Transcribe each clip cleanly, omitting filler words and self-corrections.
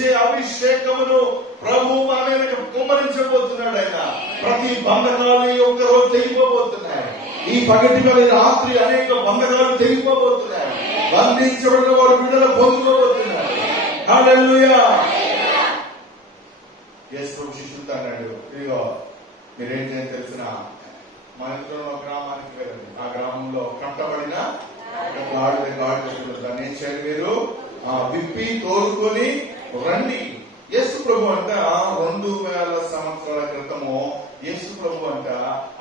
వేసే అభిషేకమును ప్రభు మన మీద కుమ్మరించబోతున్నాడు. ఆయన ప్రతి బంధకాలు ఒక్క రోజు తెగిపోబోతున్నాయి. ఈ పగటి వల్ల రాత్రి అనేక బంధకాలు తెగిపోబోతున్నాయి. బంధించబడిన వారు విడుదల పొందుకోబోతున్నారు. హల్లెలూయా. యేసు ప్రభు శిష్యులతో అన్నాడు, ఇదిగో మీరేం చేయాలి తెలిసిన, మా ఇంట్లో గ్రామానికి వెళ్ళండి. ఆ గ్రామంలో కట్టబడిన గాడిద దాన్ని ఏం చేయాలి, మీరు విప్పి తోలుకొని రండి. యేసు ప్రభు అంట 2000 సంవత్సరాల క్రితము యేసు ప్రభు అంట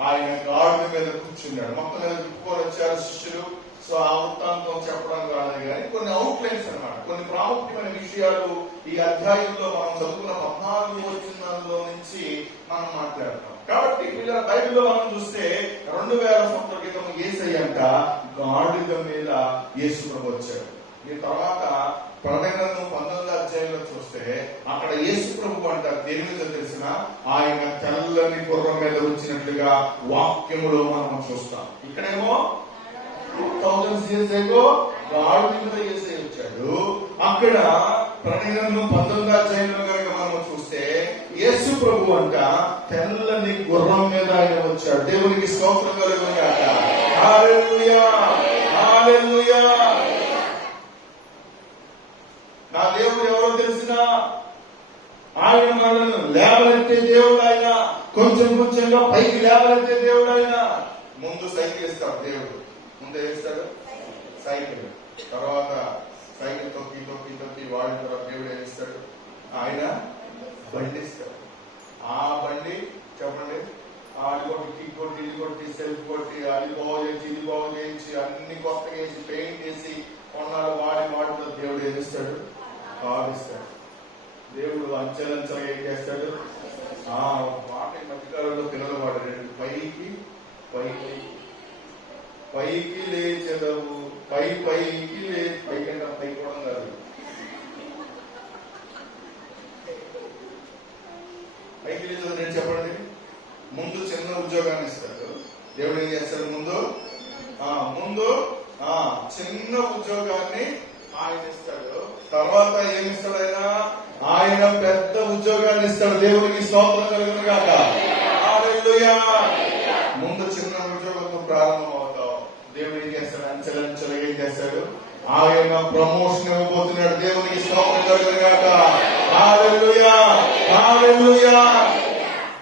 ఆయన గాడిద మీద కూర్చున్నాడు. మొత్తం మీద విప్పుకొని వచ్చారు శిష్యులు. సో ఆ వృత్తాంతం చెప్పడానికి రాలేదు కానీ కొన్ని అవుట్లైన్స్ అన్నమాట, కొన్ని ప్రాముఖ్యమైన విషయాలు ఈ అధ్యాయంలో మనం చదువుకున్న 14 వచనాల్లో నుంచి మనం మాట్లాడతాం. కాబట్టి బైబిల్లో మనం చూస్తే 2000 సంవత్సరాల క్రితం యేసయ్య అంట గాడిద మీద యేసు ప్రభు వచ్చాడు. ఈ తర్వాత ప్రకటన 19వ అధ్యాయంలో చూస్తే అక్కడ యేసు ప్రభు అంట దేని మీద తెలిసిన, ఆయన తెల్లని గుర్రం మీద వచ్చినట్లుగా వాక్యములో మనం చూస్తాం. ఇక్కడేమో 2000 years ago గాడిద మీద యేసయ్య వచ్చాడు. అక్కడ ప్రకటన 19వ అధ్యాయంలో కనుక మనం చూస్తే యేసు ప్రభు అంట తెల్లని గుర్రం మీద ఆయన వచ్చాడు. దేవునికి స్తోత్రం కలుగును గాక. హల్లెలూయా, హల్లెలూయా. నా దేవుడు ఎవరో తెలిసిన, ఆయన మనల్ని లేవనెత్తే దేవుడు. ఆయన కొంచెం కొంచెంగా పైకి లేవనెత్తే దేవుడు. ఆయన ముందు సైకిల్ ఇస్తాడు దేవుడు. ముందు వేస్తాడు సైకిల్, తర్వాత సైకిల్ తొక్కి తొక్కి తొక్కి వాడిన తర్వాత దేవుడు వేస్తాడు, ఆయన బండి ఇస్తాడు. ఆ బండి చెప్పండి, అది కొట్టి కిక్ కొట్టి ఇది కొట్టి సెల్ఫ్ కొట్టి అది బాగు చేసి ఇది బాగు చేయించి అన్ని కొత్తగా వేసి పెయింట్ చేసి కొన్నాళ్ళు వాడితో దేవుడు ఏమిస్తాడు, కావిస్తాడు. దేవుడు అంచెలంచెలుగా ఏం చేస్తాడు, మాట ఈ మధ్యకాలంలో పిల్లలు వాడారు, పైకి పైకి పైకి లేచెదవు, పైకి పైకంటే పైకి కూడా కాదు, పైకి లేచదు. నేను చెప్పండి, ముందు చిన్న ఉద్యోగాన్ని ఇస్తాడు దేవుడు. ఏం చేస్తాడు, ముందు చిన్న ఉద్యోగాన్ని ఆయన ఇస్తాడు. తర్వాత ఏమిస్తాడు, ఆయన పెద్ద ఉద్యోగాన్ని ఇస్తాడు. దేవునికి స్తోత్రం కలుగును గాక. హల్లెలూయా. ముందు చిన్న ఉద్యోగంతో ప్రారంభం అవుతావు. దేవుడు ఏం చేస్తాడు, అంచెలంచెలుగా ఏం చేస్తాడు, ఆయన ప్రమోషన్ ఇవ్వబోతున్నాడు. దేవునికి స్తోత్రం కలుగును గాక. హల్లెలూయా, హల్లెలూయా.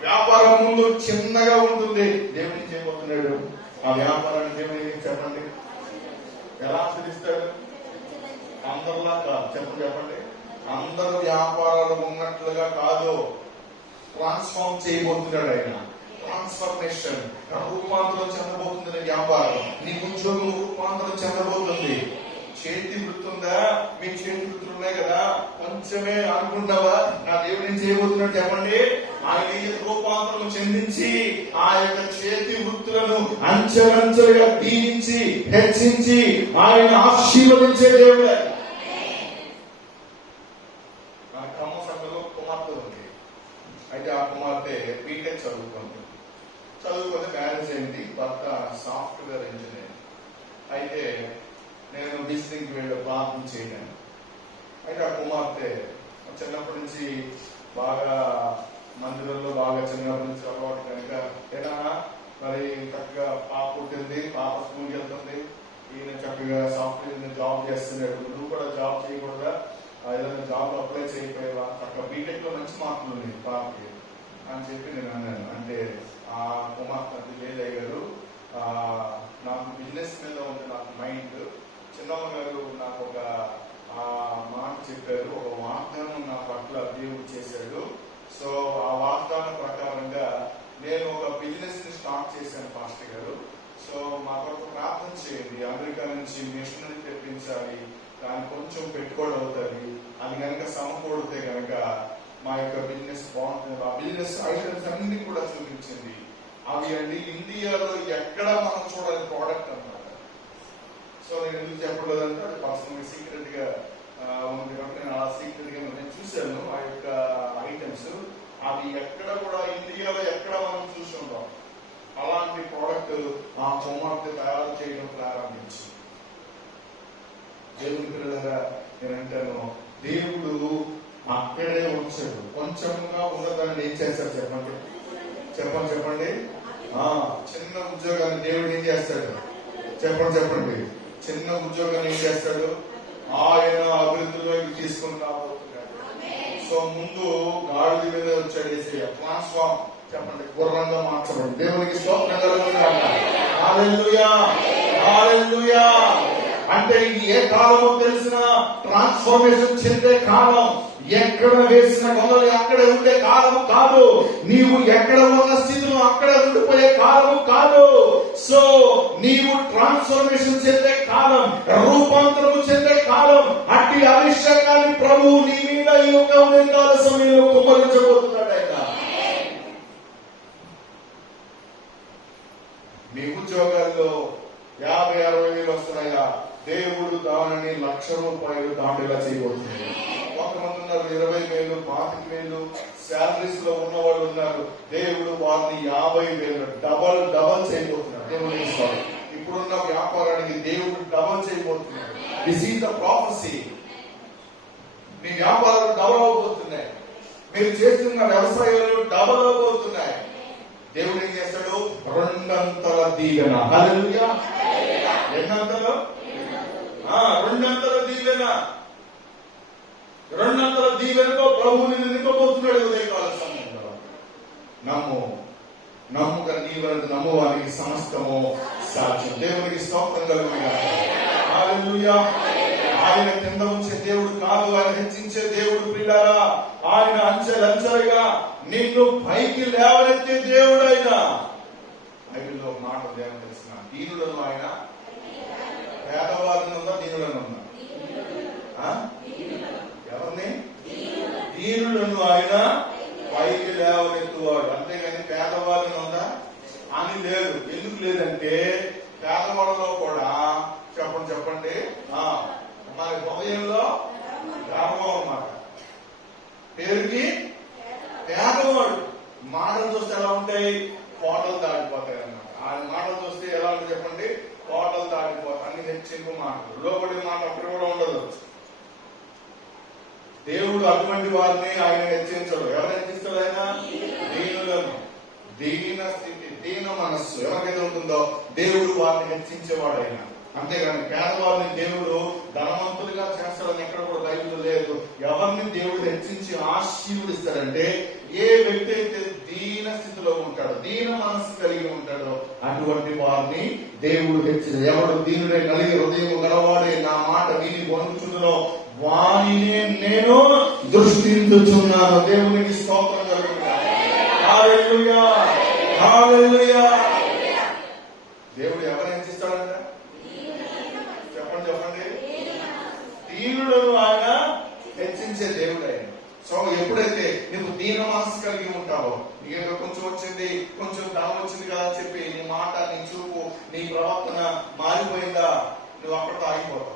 వ్యాపారం ముందు చిన్నగా ఉంటుంది, దేవుడు ఏం చేయబోతున్నాడు, ఆ వ్యాపారాన్ని దేవుడికి చెప్పండి ఎలా ఆచరిస్తాడు, అందరిలా కాదు. చెప్పండి, అందరు వ్యాపారాలు ఉన్నట్లుగా కాదు, ట్రాన్స్ఫార్మ్ చేయబోతున్నాడు ఆయన. ట్రాన్స్ఫర్మేషన్, రూపాంతరం చెందబోతుంది వ్యాపారం. నీ ఉద్యోగం రూపాంతరం చెందబోతుంది. చేతి వృత్తుందా, మీ చేతి వృత్తులు ఉన్నాయి కదా, కొంచెమే అనుకుంటావా, నా దేవుడు ఏం చేయబోతున్నాడు చెప్పండి, ఆయన రూపాంతరం చెందించి ఆ యొక్క చేతి వృత్తులను అంచెలంచెలుగా దీవించి హెచ్చించి ఆయన ఆశీర్వదించే దేవుడే. మన ఖమ్మం సంఘంలో కుమార్తె ఉంది. అయితే ఆ కుమార్తె బీటెక్ చదువుకుంది మ్యారేజ్ అయింది. భర్త సాఫ్ట్వేర్ ఇంజనీర్. అయితే నేను విజిటింగ్ వెళ్ళి ప్రార్థన చేయను. అయితే ఆ కుమార్తె చిన్నప్పటి నుంచి బాగా మందిరంలో చిన్నప్పటి నుంచి అలవాటు కనుక ఏదైనా మరి చక్కగా పాప పుట్టింది, పాప స్కూల్కి వెళ్తుంది, ఈయన చక్కగా సాఫ్ట్వేర్ జాబ్ చేస్తున్నాడు. నువ్వు కూడా జాబ్ చేయకూడదా, ఏదైనా జాబ్ అప్లై చేయకపోయావా, చక్కగా బీటెక్ లో మంచి మార్కులు ఉన్నాయి పాపకి అని చెప్పి నేను అన్నాను. అంటే ఆ కుమార్తె లేదయ్య గారు, నాకు బిజినెస్ మీద ఉంది నాకు మైండ్. చిన్నమ్మ గారు నాకు ఒక మాట చెప్పారు, ఒక వాగ్దానం నా పట్ల దేవుడు చేశాడు. సో ఆ వాగ్దానం ప్రకారంగా నేను ఒక బిజినెస్ ని స్టార్ట్ చేశాను పాస్టర్ గారు. సో మా కొరకు ప్రార్థన చేయండి. అమెరికా నుంచి మిషనరీ తెప్పించాలి, దానికి కొంచెం పెట్టుబడి అవుతుంది. అది కనుక సమకూడితే కనుక మా యొక్క బిజినెస్ బాగుంటుంది. ఆ బిజినెస్ ఐటమ్స్ అన్ని కూడా చూపించింది. అవి అండి ఇండియాలో ఎక్కడ మనం చూడాలి ప్రోడక్ట్ అన్నమాట. సో నేను ఎందుకు చెప్పలేదంటే అది పర్సనల్ సీక్రెట్ గా ఉంది కాబట్టి నేను ఆ సీక్రెట్ గా నేను చూశాను. ఆ యొక్క ఐటమ్స్ అవి ఎక్కడ కూడా ఇండియాలో ఎక్కడ మనం చూసి ఉంటాం. అలాంటి ప్రోడక్ట్ ఆ కుమార్తె తయారు చేయడం ప్రారంభించి, దేవుని పిల్లలుగా నేను అంటాను, దేవుడు ఆ అక్కడే ఉంచాడు. కొంచెంగా ఉన్నదాన్ని ఏం చేస్తాడు చెప్పండి, చెప్పండి. చిన్న ఉద్యోగాన్ని దేవుడు ఏం చేస్తాడు చెప్పండి. చిన్న ఉద్యోగాన్ని ఏం చేస్తాడు, ఆయన అభివృద్ధిలోకి తీసుకుని రాబోతున్నాడు. సో ముందు గాడిద మీద వచ్చాడు ఏసయ్య, ట్రాన్స్ఫార్మ్ చెప్పండి, గుర్రంగా మార్చబడి. దేవునికి స్తోత్రం కలుగునుగాక. హల్లెలూయా, హల్లెలూయా. అంటే ఇది ఏ కాలమో తెలిసిన ట్రాన్స్ఫర్మేషన్ చెందే కాలం. ఎక్కడ వేసిన గొంగలు అక్కడే ఉండే కాలము కాదు. నీవు ఎక్కడ ఉన్న స్థితిలో అక్కడ ఉండిపోయే కాలము కాదు. సో నీవు ట్రాన్స్ఫర్మేషన్ చెందే కాలం, రూపాంతరము చెందే కాలం. అట్టి అభిషేకాన్ని ప్రభువు నీ మీద ఈ యొక్క ఉదయకాల సమయంలో కుమ్మరించబోతున్నాడు. ఆయన మీ ఉద్యోగాల్లో 50-60 వేలు వస్తున్నాయా, దేవుడు దానిని ₹1,00,000 దాంట్లో చేయబోతున్నాడు. కొంతమంది ఉన్నారు 20,000, 25,000 శాలరీస్ లో ఉన్న వాళ్ళు ఉన్నారు. దేవుడు వారిని 50,000 డబల్ చేయబోతున్నాడు. దేవుడు ఇప్పుడున్న వ్యాపారానికి దేవుడు డబల్ చేయబోతున్నాడు. This is the prophecy. మీ వ్యాపారాలు డబల్ అవబోతున్నాయి. మీరు చేస్తున్న వ్యవసాయాలు డబల్ అవబోతున్నాయి. దేవుడు ఏం చేస్తాడు, 2 దీవెన. హల్లెలూయా. ఎన్నంతలు? 2 దీవెన. 2 దీవెనతో ప్రభువుని నింపబోతున్నాడు ఉదయకాల సమయంలో. నమ్ముక నీవని నమ్మువానికి సమస్తము సాధ్యం. దేవునికి స్తోత్రం కలుగునుగాక. హల్లెలూయా. ఆయన కింద ఉంచే దేవుడు కాదు, ఆయన హెచ్చించే దేవుడు. పిల్లారా, ఆయన అంచెలంచెలుగా నిన్ను పైకి లేవనెత్తే దేవుడు. ఆయన బైబిల్లో మాట దేవుడు తెలిసిన దీనులను ఆయన పేదవారిని ఉందా, దీనులను ఉందా? ఎవరిని? దీనులను ఆయన పైకి లేవనెత్తువాడు. అంతేగాని పేదవారిని ఉందా అని లేదు. ఎందుకు లేదంటే పేదవాళ్ళలో కూడా చెప్పండి మన హృదయంలో గర్వం అన్నమాట. పేరుకి పేదవాడు. మాటలు చూస్తే ఎలా ఉంటాయి, కోటలు దాటిపోతాయి అన్నమాట. ఆయన మాటలు చూస్తే ఎలా ఉంటుంది చెప్పండి, కోటలు దాటిపోతాయి. అన్ని హెచ్చింపు మాటలు, లోబడి మాట అక్కడ కూడా ఉండదు. దేవుడు అటువంటి వారిని ఆయన హెచ్చించడు. ఎవరు హెచ్చిస్తాడు? ఆయన దీనులను. దీన స్థితి, దీన మనస్సు ఎవరికైతే ఉంటుందో దేవుడు వారిని హెచ్చించేవాడు ఆయన. అంతేగాని పేదవారిని దేవుడు ధనవంతులుగా చేస్తాడని ఎక్కడ కూడా బైబిల్లో లేదు. ఎవరిని దేవుడు హెచ్చించి ఆశీర్వదిస్తాడంటే ఏ వ్యక్తి అయితే దీన స్థితిలో ఉంటాడో, దీన మనస్సు కలిగి ఉంటాడో అటువంటి వారిని దేవుడు హెచ్చించాడు. ఎవడు దీనుడే కలిగి హృదయం గలవాడే నా మాట విని వణుకుచున్నో వానినే నేను దృష్టించుచున్నాను. దేవునికి స్తోత్రం కలుగునుగాక. హల్లెలూయా, హల్లెలూయా. దేవుడు ఎవరు హెచ్చిస్తాడంట చెప్పండి. దీనులను ఆయన హెచ్చించే దేవుడు ఆయన. సో ఎప్పుడైతే నువ్వు దీన మనసు కలిగి ఉంటావో, నీకు కొంచెం వచ్చింది, కొంచెం ధనం వచ్చింది కదా అని చెప్పి నీ మాట, నీ చూపు, నీ ప్రవర్తన మారిపోయిందా, నువ్వు అక్కడితో ఆగిపోతావు.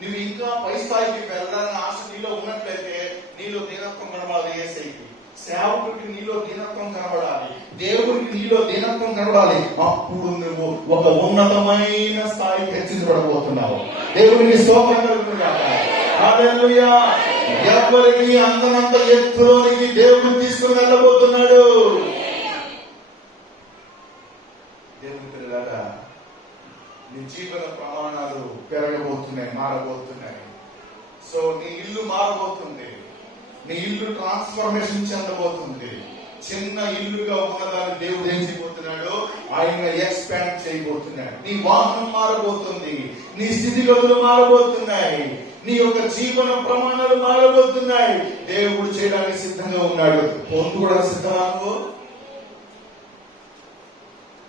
నువ్వు ఇంకా పై స్థాయికి వెళ్ళాలని ఆశ నీలో ఉన్నట్లయితే నీలో దీనత్వం కనబడాలి. యేసయ్యకి, సేవకుడికి నీలో దీనత్వం కనబడాలి, దేవుడికి నీలో దీనత్వం కనబడాలి. అప్పుడు నువ్వు ఒక ఉన్నతమైన స్థాయికి హెచ్చించబడబోతున్నావు. దేవుడికి స్తోత్రం కలుగునుగాక. హల్లెలూయా. ఎవరికి అందనంత ఎత్తులోనికి దేవుడు తీసుకుని వెళ్ళబోతున్నాడు. దేవుని పిల్లలారా, నీ జీవన ప్రమాణాలు పెరగబోతున్నాయి, మారబోతున్నాయి. సో నీ ఇల్లు మారబోతుంది, నీ ఇల్లు ట్రాన్స్ఫర్మేషన్ చెందబోతుంది. చిన్న ఇల్లుగా ఉన్నదాన్ని దేవుడు ఏం చేయబోతున్నాడు, ఆయన ఎక్స్పాండ్ చేయబోతున్నాడు. నీ వాహనం మారబోతుంది, నీ స్థితిగతులు మారబోతున్నాయి, నీ యొక్క జీవన ప్రమాణాలు మారబోతున్నాయి. దేవుడు చేయడానికి సిద్ధంగా ఉన్నాడు. పొందు కూడా సిద్ధమా?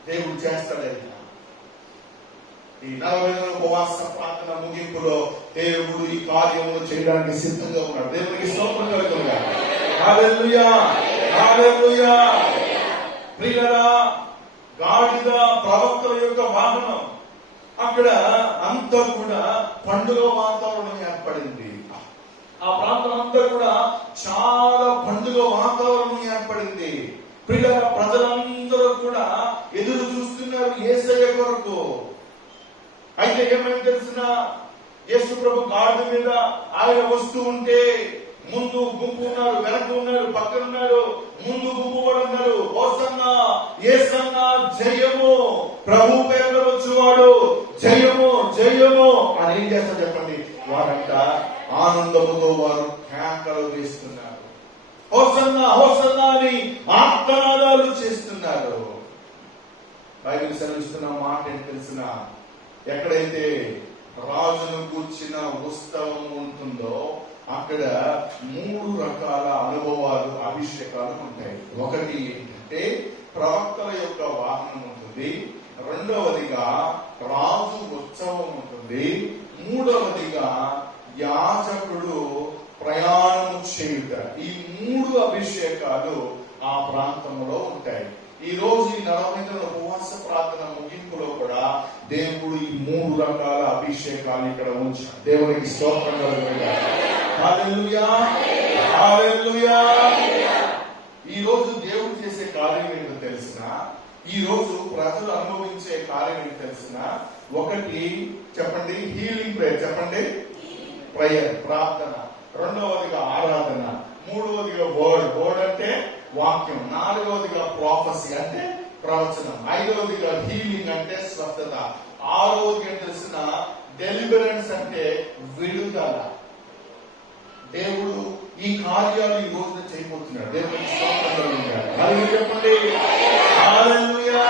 దేవుడు చేస్తాడు. ఈ 40 రోజుల ఉపవాస ప్రార్థన ముగింపులో దేవుడు ఈ కార్యములు చేయడానికి సిద్ధంగా ఉన్నాడు. దేవునికి స్తోత్రం కలుగునుగాక. హల్లెలూయా, హల్లెలూయా. ప్రియులారా, గాడిద ప్రవక్తల యొక్క వాహనం. అక్కడ అంతా కూడా పండుగ వాతావరణం ఏర్పడింది. ఆ ప్రాంతం అంతా కూడా చాలా పండుగ వాతావరణం ఏర్పడింది. ప్రియులారా, ప్రజలందరూ కూడా ఎదురు చూస్తున్నారు యేసయ్య కొరకు. అయితే ఏమైనా తెలిసిన, యేసు ప్రభు గాడిద మీద ఆయన వస్తూ ఉంటే ముందు గుంపు ఉన్నారు, వెనక ఉన్నారు, పక్కన ఉన్నారు, ముందు గుంపు కూడా ఉన్నారు. హోసన్నా, యేసన్నా, జయము, ప్రభు పేరులో వచ్చేవాడు జయము జయము అని ఏం చేస్తారు చెప్పండి? వారంట ఆనందముతో వారు కేకలు వేస్తున్నారు. హోసన్నా హోసన్నా అని ఆర్తనాదాలు చేస్తున్నారు. బైబిల్ సెలవిస్తున్న మాట ఏంటి తెలిసిన? ఎక్కడైతే రాజును కూర్చిన ఉత్సవం ఉంటుందో అక్కడ 3 రకాల అనుభవాలు, అభిషేకాలు ఉంటాయి. ఒకటి ఏంటంటే ప్రవక్తల యొక్క వాహనం ఉంటుంది, రెండవదిగా రాజు ఉత్సవం ఉంటుంది, మూడవదిగా యాజకుడు ప్రయాణం చేయుట. ఈ 3 అభిషేకాలు ఆ ప్రాంతంలో ఉంటాయి. ఈ రోజు ఈ 40 దినాల ఉపవాస ప్రార్థన ముగింపులో కూడా దేవుడు ఈ 3 రకాల అభిషేకాలు ఇక్కడ ఉంచాడు. దేవునికి స్తోత్రం కలుగుగాక. హల్లెలూయా, హల్లెలూయా. ఈ రోజు దేవుడు చేసే కార్యం ఏంటో తెలిసిన, ఈ రోజు ప్రజలు అనుభవించే కార్యం ఏంటో తెలిసిన, ఒకటి చెప్పండి, హీలింగ్ ప్రేయర్. చెప్పండి, ప్రేయర్, ప్రార్థన. రెండవదిగా ఆరాధన. మూడవదిగా వర్డ్ అంటే వాక్యం. నాలుగవదిగా ప్రాఫెసీ అంటే ప్రవచనం. ఐదవదిగా హీలింగ్ అంటే స్వస్థత. ఆరవదిగా తెలిసిన డెలివరెన్స్ అంటే విడుదల. దేవుడు ఈ కార్యాలు ఈ రోజున చేయబోతున్నాడు. దేవుడికి స్తోత్రం కలుగుగాక. హల్లెలూయా చెప్పండి, hallelujah.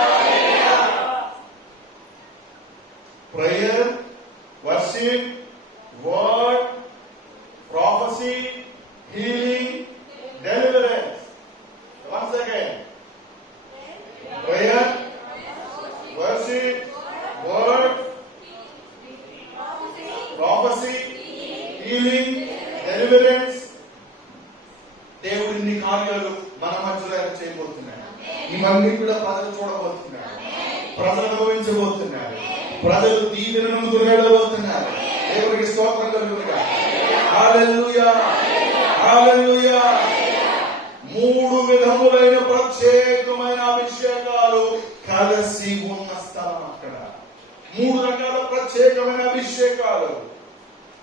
Prayer, worship, word, prophecy, healing, deliverance. Once again, prayer, worship, word, prophecy, healing, deliverance. దేవుడిని కార్యాలు మన మధ్యలో చేయబోతున్నాడు. ఇవన్నీ కూడా ప్రజలు చూడబోతున్నారు, ప్రజలు అనుభవించబోతున్నారు, ప్రజలు దీవెనను గురగడబోతున్నారు. దేవుడికి స్తోత్రం కలుగుగాక. హల్లెలూయా, హల్లెలూయా. 3 విధములైన ప్రత్యేకమైన అభిషేకాలు కలిసి ఉన్న స్థలం అక్కడ. 3 రకాల ప్రత్యేకమైన అభిషేకాలు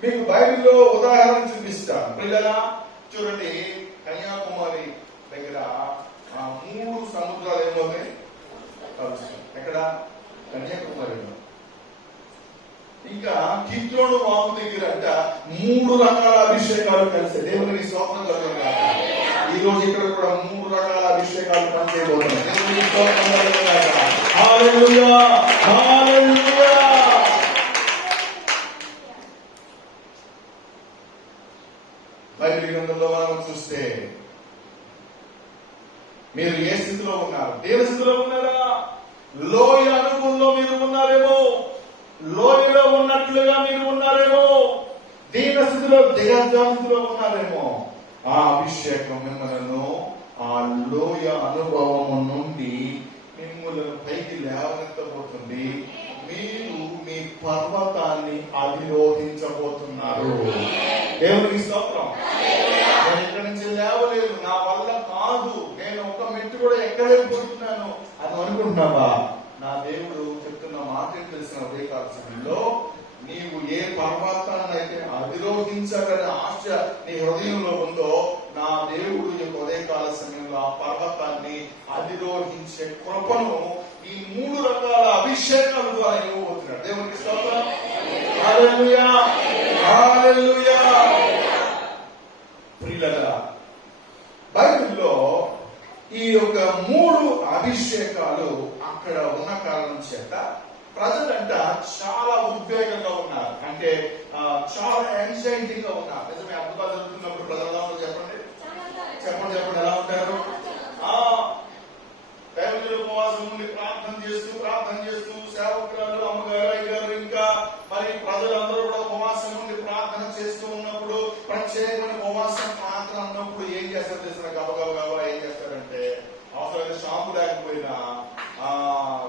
మీకు బైబిల్లో ఉదాహరణ చూపిస్తాను. పిల్లలా చూడండి, కన్యాకుమారి దగ్గర 3 సముద్రాలు ఏమవుతాయి? కలుస్తాయి. ఎక్కడ? కన్యాకుమారిలో. ఇంకా కిద్రోను వాగు దగ్గర అంట 3 రకాల అభిషేకాలు కలిసి. దేవునికి స్తోత్రం కలుగుగాక. ఈ రోజు ఇక్కడ కూడా 3 రకాల అభిషేకాలు పనిచేయబోతున్నాయి. దేవునికి స్తోత్రం కలుగుగాక. హల్లెలూయా, హల్లెలూయా. బైబిల్ గ్రంథంలో మనం చూస్తే మీరు ఏ స్థితిలో ఉన్నారు? దేని స్థితిలో ఉన్నారా? లోయ అనుభవంలో మీరు ఉన్నారేమో, లోయలో ఉన్నట్లుగా మీరు ఉన్నారేమో, దీన స్థితిలో దిగజాంతిలో ఉన్నారేమో. ఆ అభిషేకం మిమ్మల్ని ఆ లోయ అనుభవము నుండి మిమ్మల్ని పైకి లేవనెత్తబోతుంది. మీరు మీ పర్వతాన్ని అధిరోహించబోతున్నారు. దేవునికి స్తోత్రం. నేను ఇక్కడి నుంచి లేవలేదు, నా వల్ల కాదు, నేను ఒక మెట్టు కూడా ఎక్కలేకపోతున్నాను అని అనుకుంటున్నావా? నా దేవుడు చెప్తున్న మాట తెలిసిన ఉదయకాల సమయంలో నీవు ఏ పర్వతాన్ని అయితే అధిరోహించాలనే ఆశ నీ హృదయంలో ఉందో, నా దేవుడు ఈ ఉదయకాల సమయంలో ఆ పర్వతాన్ని అధిరోహించే కృపను ఈ 3 రకాల అభిషేకాల ద్వారా ఇవ్వబోతున్నాడు. దేవునికి స్తోత్రం. హల్లెలూయా, హల్లెలూయా. ప్రియులారా, బైబిల్లో ఈ యొక్క 3 అభిషేకాలు అక్కడ ఉన్న కారణం చేత ప్రజలంట చాలా ఉద్వేగంగా ఉన్నారు. అంటే చాలా యాంగ్జైటీగా ఉన్నారు. నిజమే, అద్భుతాలు జరుగుతున్నప్పుడు ప్రజలు చెప్పండి చెప్పండి చెప్పండి ఎలా ఉంటారు? దైవజనులు ఉపవాసం ఉండి ప్రార్థన చేస్తూ సేవకురాలు, అమ్మగారు, అయ్యగారు, ఇంకా మరి ప్రజలందరూ కూడా ఉపవాసం ఉండి ప్రార్థన చేస్తూ ఉన్నప్పుడు, ప్రత్యేకమైన ఉపవాసం ప్రార్థన ఉన్నప్పుడు ఏం చేస్తారు తెలిసిన? గబగబా ఏం చేస్తారంటే, అవసరమైన షాంపు లేకపోయినా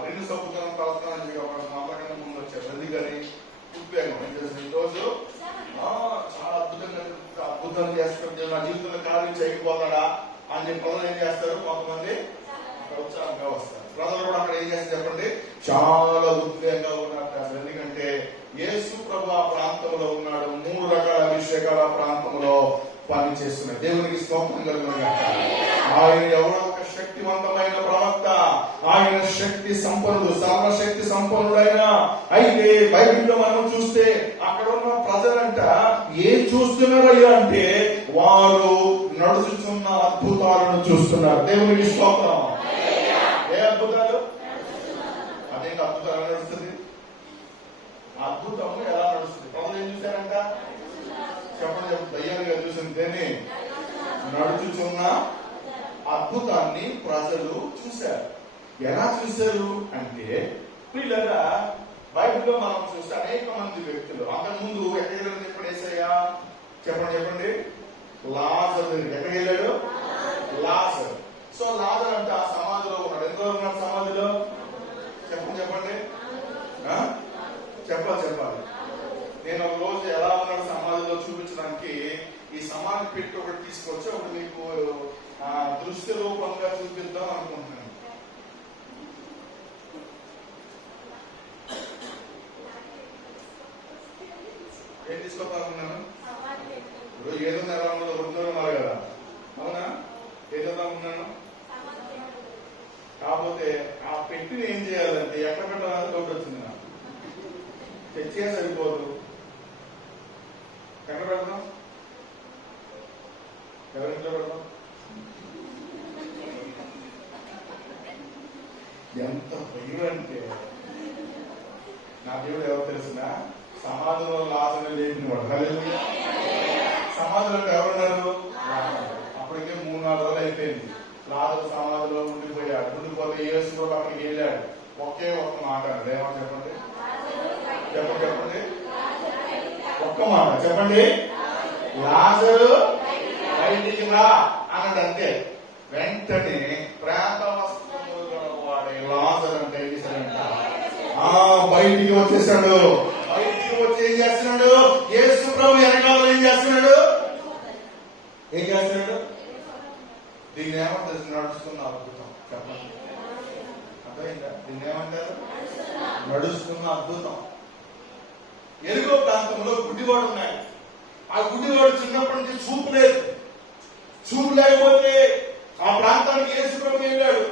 2 సబ్బులను తలస్నానం చేయడం అంతకన్నా ముందు వచ్చే ప్రతి గారి ఉద్వేగం ఏం చేస్తారు? ఈరోజు చాలా అద్భుతం చేస్తారు, నా జీవితంలో కార్యం చేయకపోతాడా అని చెప్పి ప్రజలు ఏం చేస్తారు? కొంతమంది ఉత్సాహంగా వస్తారు. ప్రజలు కూడా అక్కడ ఏం చేస్తారు చెప్పండి? చాలా ఉద్వేగంగా ఉన్నారు. అసలు ఎందుకంటే యేసు ప్రభు ఆ ప్రాంతంలో ఉన్నాడు. 3 రకాల అభిషేకాల ప్రాంతంలో పని చేస్తున్నాయి. దేవునికి స్తోత్రం కలుగునుగాక. ఆయన ఎవరో ఒక శక్తివంతమైన ప్రవక్త, ఆయన శక్తి సంపన్నుడు, సర్వశక్తి సంపన్నుడైన. అయితే బైబిల్లో మనం చూస్తే అక్కడ ఉన్న ప్రజలంట ఏం చూస్తున్నారయ్యా అంటే వారు నడుచుచున్న అద్భుతాలను చూస్తున్నారు. దేవునికి స్తోత్రం. ఏ అద్భుతాలు? అదేంటి అద్భుతాలు ఎలా నడుస్తుంది? అద్భుతం ఎలా నడుస్తుంది? ప్రజలు ఏం చూశారంట? చెప్పండి. దయ్యాలుగా చూసిందేని నడుచుచున్న అద్భుతాన్ని ప్రజలు చూశారు. ఎలా చూశారు అంటే పిల్లగా బైబిల్లో మనం చూస్తే అనేక మంది వ్యక్తులు అంతకుముందు ఎక్కడికి వెళ్ళారు? ఎప్పుడు యేసయ్య చెప్పండి లాజరు ఎక్కడికి వెళ్ళాడు? లాజరు. సో లాజరు అంటే ఆ సమాధిలో ఉన్నాడు. ఎందులో ఉన్నాడు సమాధిలో? చెప్పండి చెప్పాలి. నేను ఒక రోజు ఎలా ఉన్నాడు సమాధిలో చూపించడానికి ఈ సమాధి పెట్టి ఒకటి తీసుకొచ్చి ఒకటి మీకు దృశ్య రూపంగా చూపిద్దాం అనుకుంటున్నాను. ఏం తీసుకోవాలనుకున్నాను? ఇప్పుడు ఏదో నెలలో ఉన్నారు కదా, అవునా? ఏదో ఉన్నాను. కాకపోతే ఆ పెట్టిని ఏం చేయాలంటే ఎక్కడ పెట్టాలని డౌట్ వచ్చింది నాకు. తెచ్చే సరిపోదు. ఎక్కడ పెడతాం? ఎవరింట్లో పెడతాం? ఎంత భయం అంటే నా దేవుడు ఎవరు తెలిసిన సమాధిలో లాజరు లేని వాడు. సమాధిలో ఎవరున్నారు? అప్పటికే 3-4 రోజులు అయిపోయింది. లాజరు సమాధిలో ఉండిపోయాడు. ఉండిపోతే యేసు కూడా అక్కడికి వెళ్ళాడు. ఒకే ఒక్క మాట ఏమని చెప్పండి ఒక్క మాట చెప్పండి. లాజరు బయటికి రా అన్నాడు. అంతే. వెంటనే ప్రేత వస్త్రములు వాడే లాజరు అంటే బయటికి వచ్చేసాడు. బయటికి వచ్చి ఏం చేస్తున్నాడు? యేసు ప్రభు వెనకాల ఏం చేస్తున్నాడు? దీన్ని ఏమంటారు? నడుస్తున్న అద్భుతం. చెప్పండి, అర్థమైందా? దీన్ని ఏమంటారు? నడుస్తున్న అద్భుతం. ఎరుగో ప్రాంతంలో గుడ్డివాడు ఉన్నాడు. ఆ గుడ్డివాడు చిన్నప్పటి నుంచి చూపు లేదు. చూపు లేకపోతే ఆ ప్రాంతానికి యేసు ప్రభు వెళ్ళాడు.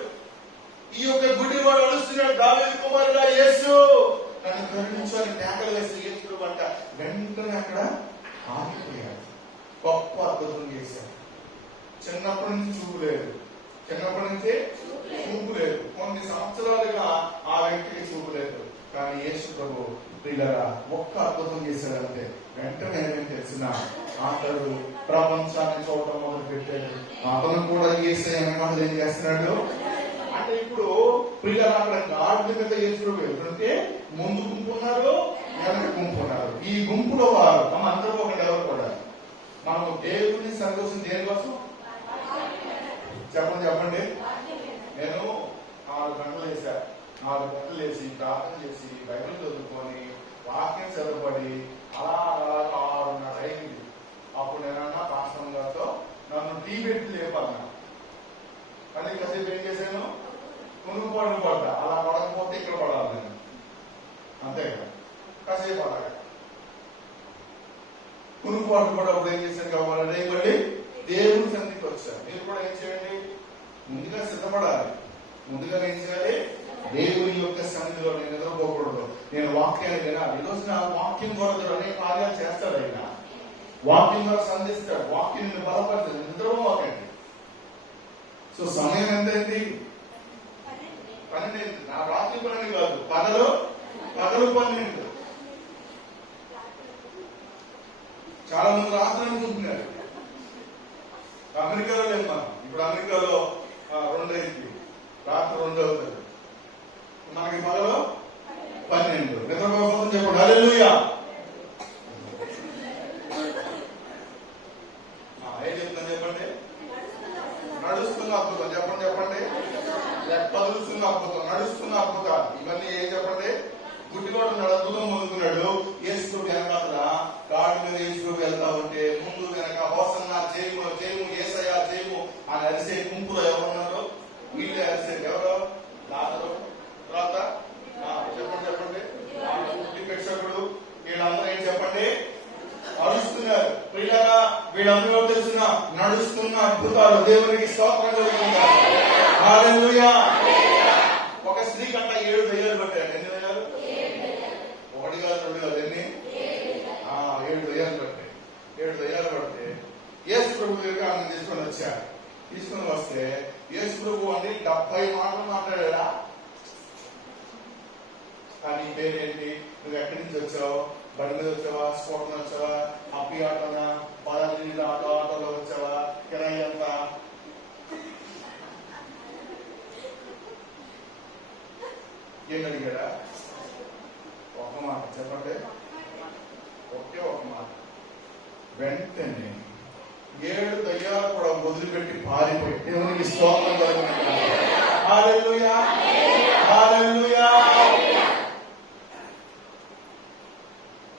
ఈ యొక్క గుడ్డివాడు అడుస్తున్నాడు, దావీదు కుమారుడా యేసు నన్ను కరుణించు అని కేకలు వేసి యేసు ప్రభు అంట వెంటనే అక్కడ ఆగిపోయాడు. గొప్ప అద్భుతం చేశాడు. చిన్నప్పటి నుంచి చూపు లేదు. కొన్ని సంవత్సరాలుగా ఆ వ్యక్తికి చూపు లేదు. కానీ యేసు ప్రభు పిల్లగా ఒక్క అద్భుతం చేశాడంటే వెంటనే ఏమేమి తెలిసిన అతడు ప్రపంచాన్ని చూడటం మొదలు పెట్టాడు. అతను కూడా యేసయ్య వెనకాల ఏం చేస్తున్నాడు అంటే ఇప్పుడు పిల్లలు అక్కడ గాడి మీద యేసు ప్రభు వెళ్తుంటే ముందు గుంపు ఉన్నారు, వెనక గుంపు ఉన్నారు. ఈ గుంపులో వారు మన అందరూ ఒకటి ఎవరు కూడా మనము దేవుని సంతోషం దేనికోసం చెప్పండి. నేను 4 గంటలు వేసాను. 4 గంటలు వేసి ప్రార్థన చేసి బైబిల్ చదువుకొని వాక్యం చదవబడి అలా 6:30 అయింది. అప్పుడు నేనన్నా పాస్టర్ గారితో నన్ను టీ పెట్టి లేపన్నా. కానీ కాసేపు ఏం చేశాను? కొనుక్కోవడం పడ్డా. అలా పడకపోతే ఇక్కడ పడాలి నేను, అంతే కదా. కాసేపు అలాగా కొనుక్కోవడం కూడా అప్పుడు ఏం చేశాను కావాలంటే మళ్ళీ దేవుని సన్నిధికి వచ్చాను. మీరు కూడా ఏం చేయండి? ముందుగా సిద్ధపడాలి. ముందుగా ఏం చేయాలి? దేవుని యొక్క సన్నిధిలో నేను నిద్రపోకూడదు. నేను వాక్యాన్ని వినాలి. ఈరోజు నా వాక్యం కూడా అనేక కార్యాలు చేస్తాడు. ఆయన వాక్యం ద్వారా సంధిస్తాడు. వాక్యం బలపడుతుంది. నిద్రపోకండి. సో సమయం ఎంతైంది? 12. నా రాత్రి 12 కాదు, పగలు 12. చాలా మంది రాత్రి అనుకుంటున్నారు. అమెరికాలో లేదు మనం. ఇప్పుడు అమెరికాలో 2 అయింది, రాత్రి 2 అవుతుంది. మనకి పగలు 12. నిద్రపోసం చెప్పండి హల్లెలూయా. ఏం చెప్తాను చెప్పండి? నడుస్తున్న అద్భుతం చెప్పండి. కదులుతున్న అద్భుతం, నడుస్తున్న అద్భుతాలు ఇవన్నీ ఏం చెప్పండి? గుడ్డివాడు అద్భుతం పొందుతున్నాడు. యేసు వెనకాల గాడి మీద యేసు వెళ్తా ఉంటే ముందు వెనక హోసన్నా జయము యేసయ్య జయము అని అరిసే గుంపులో ఎవరున్నారు? వీళ్ళే అరిసేది. ఎవరు? లాజరు. తర్వాత చెప్పండి పెట్టాడు. వీళ్ళందరూ ఏం చెప్పండి? అరుస్తున్నారు. వీళ్ళందరూ తెలుసు నడుస్తున్న అద్భుతాలు. దేవునికి స్తోత్రం కలుగుతుంది. హల్లెలూయా. ఒక స్త్రీ కంట 7 దయ్యాలు పట్టారు. ఎన్ని దయ్యాలు? 1 కాదు 2 కాదు, ఎన్ని? 7 దయ్యాలు పట్టాయి. 7 దయ్యాలు పడితే యేసు ప్రభు దగ్గర ఆమె తీసుకొని వచ్చారు. తీసుకొని వస్తే యేసు ప్రభు అని 70 మాటలు మాట్లాడా. కానీ పేరేంటి? నువ్వు ఎక్కడి నుంచి వచ్చావు? బండి మీద వచ్చావా? స్కూటర్ వచ్చావా? అప్పి ఆటోనా? 10 ఆటోలో వచ్చావా? కిరాయి ఎంత? ఏం అడిగాడా? ఒక మాట చెప్పండి. ఒకే ఒక మాట. వెంటనే 7 దయ్యాలు కూడా వదిలిపెట్టి పారిపోయి దేవునికి స్తోత్రం కలుగుతుంది. హల్లెలూయా. హల్లెలూయా.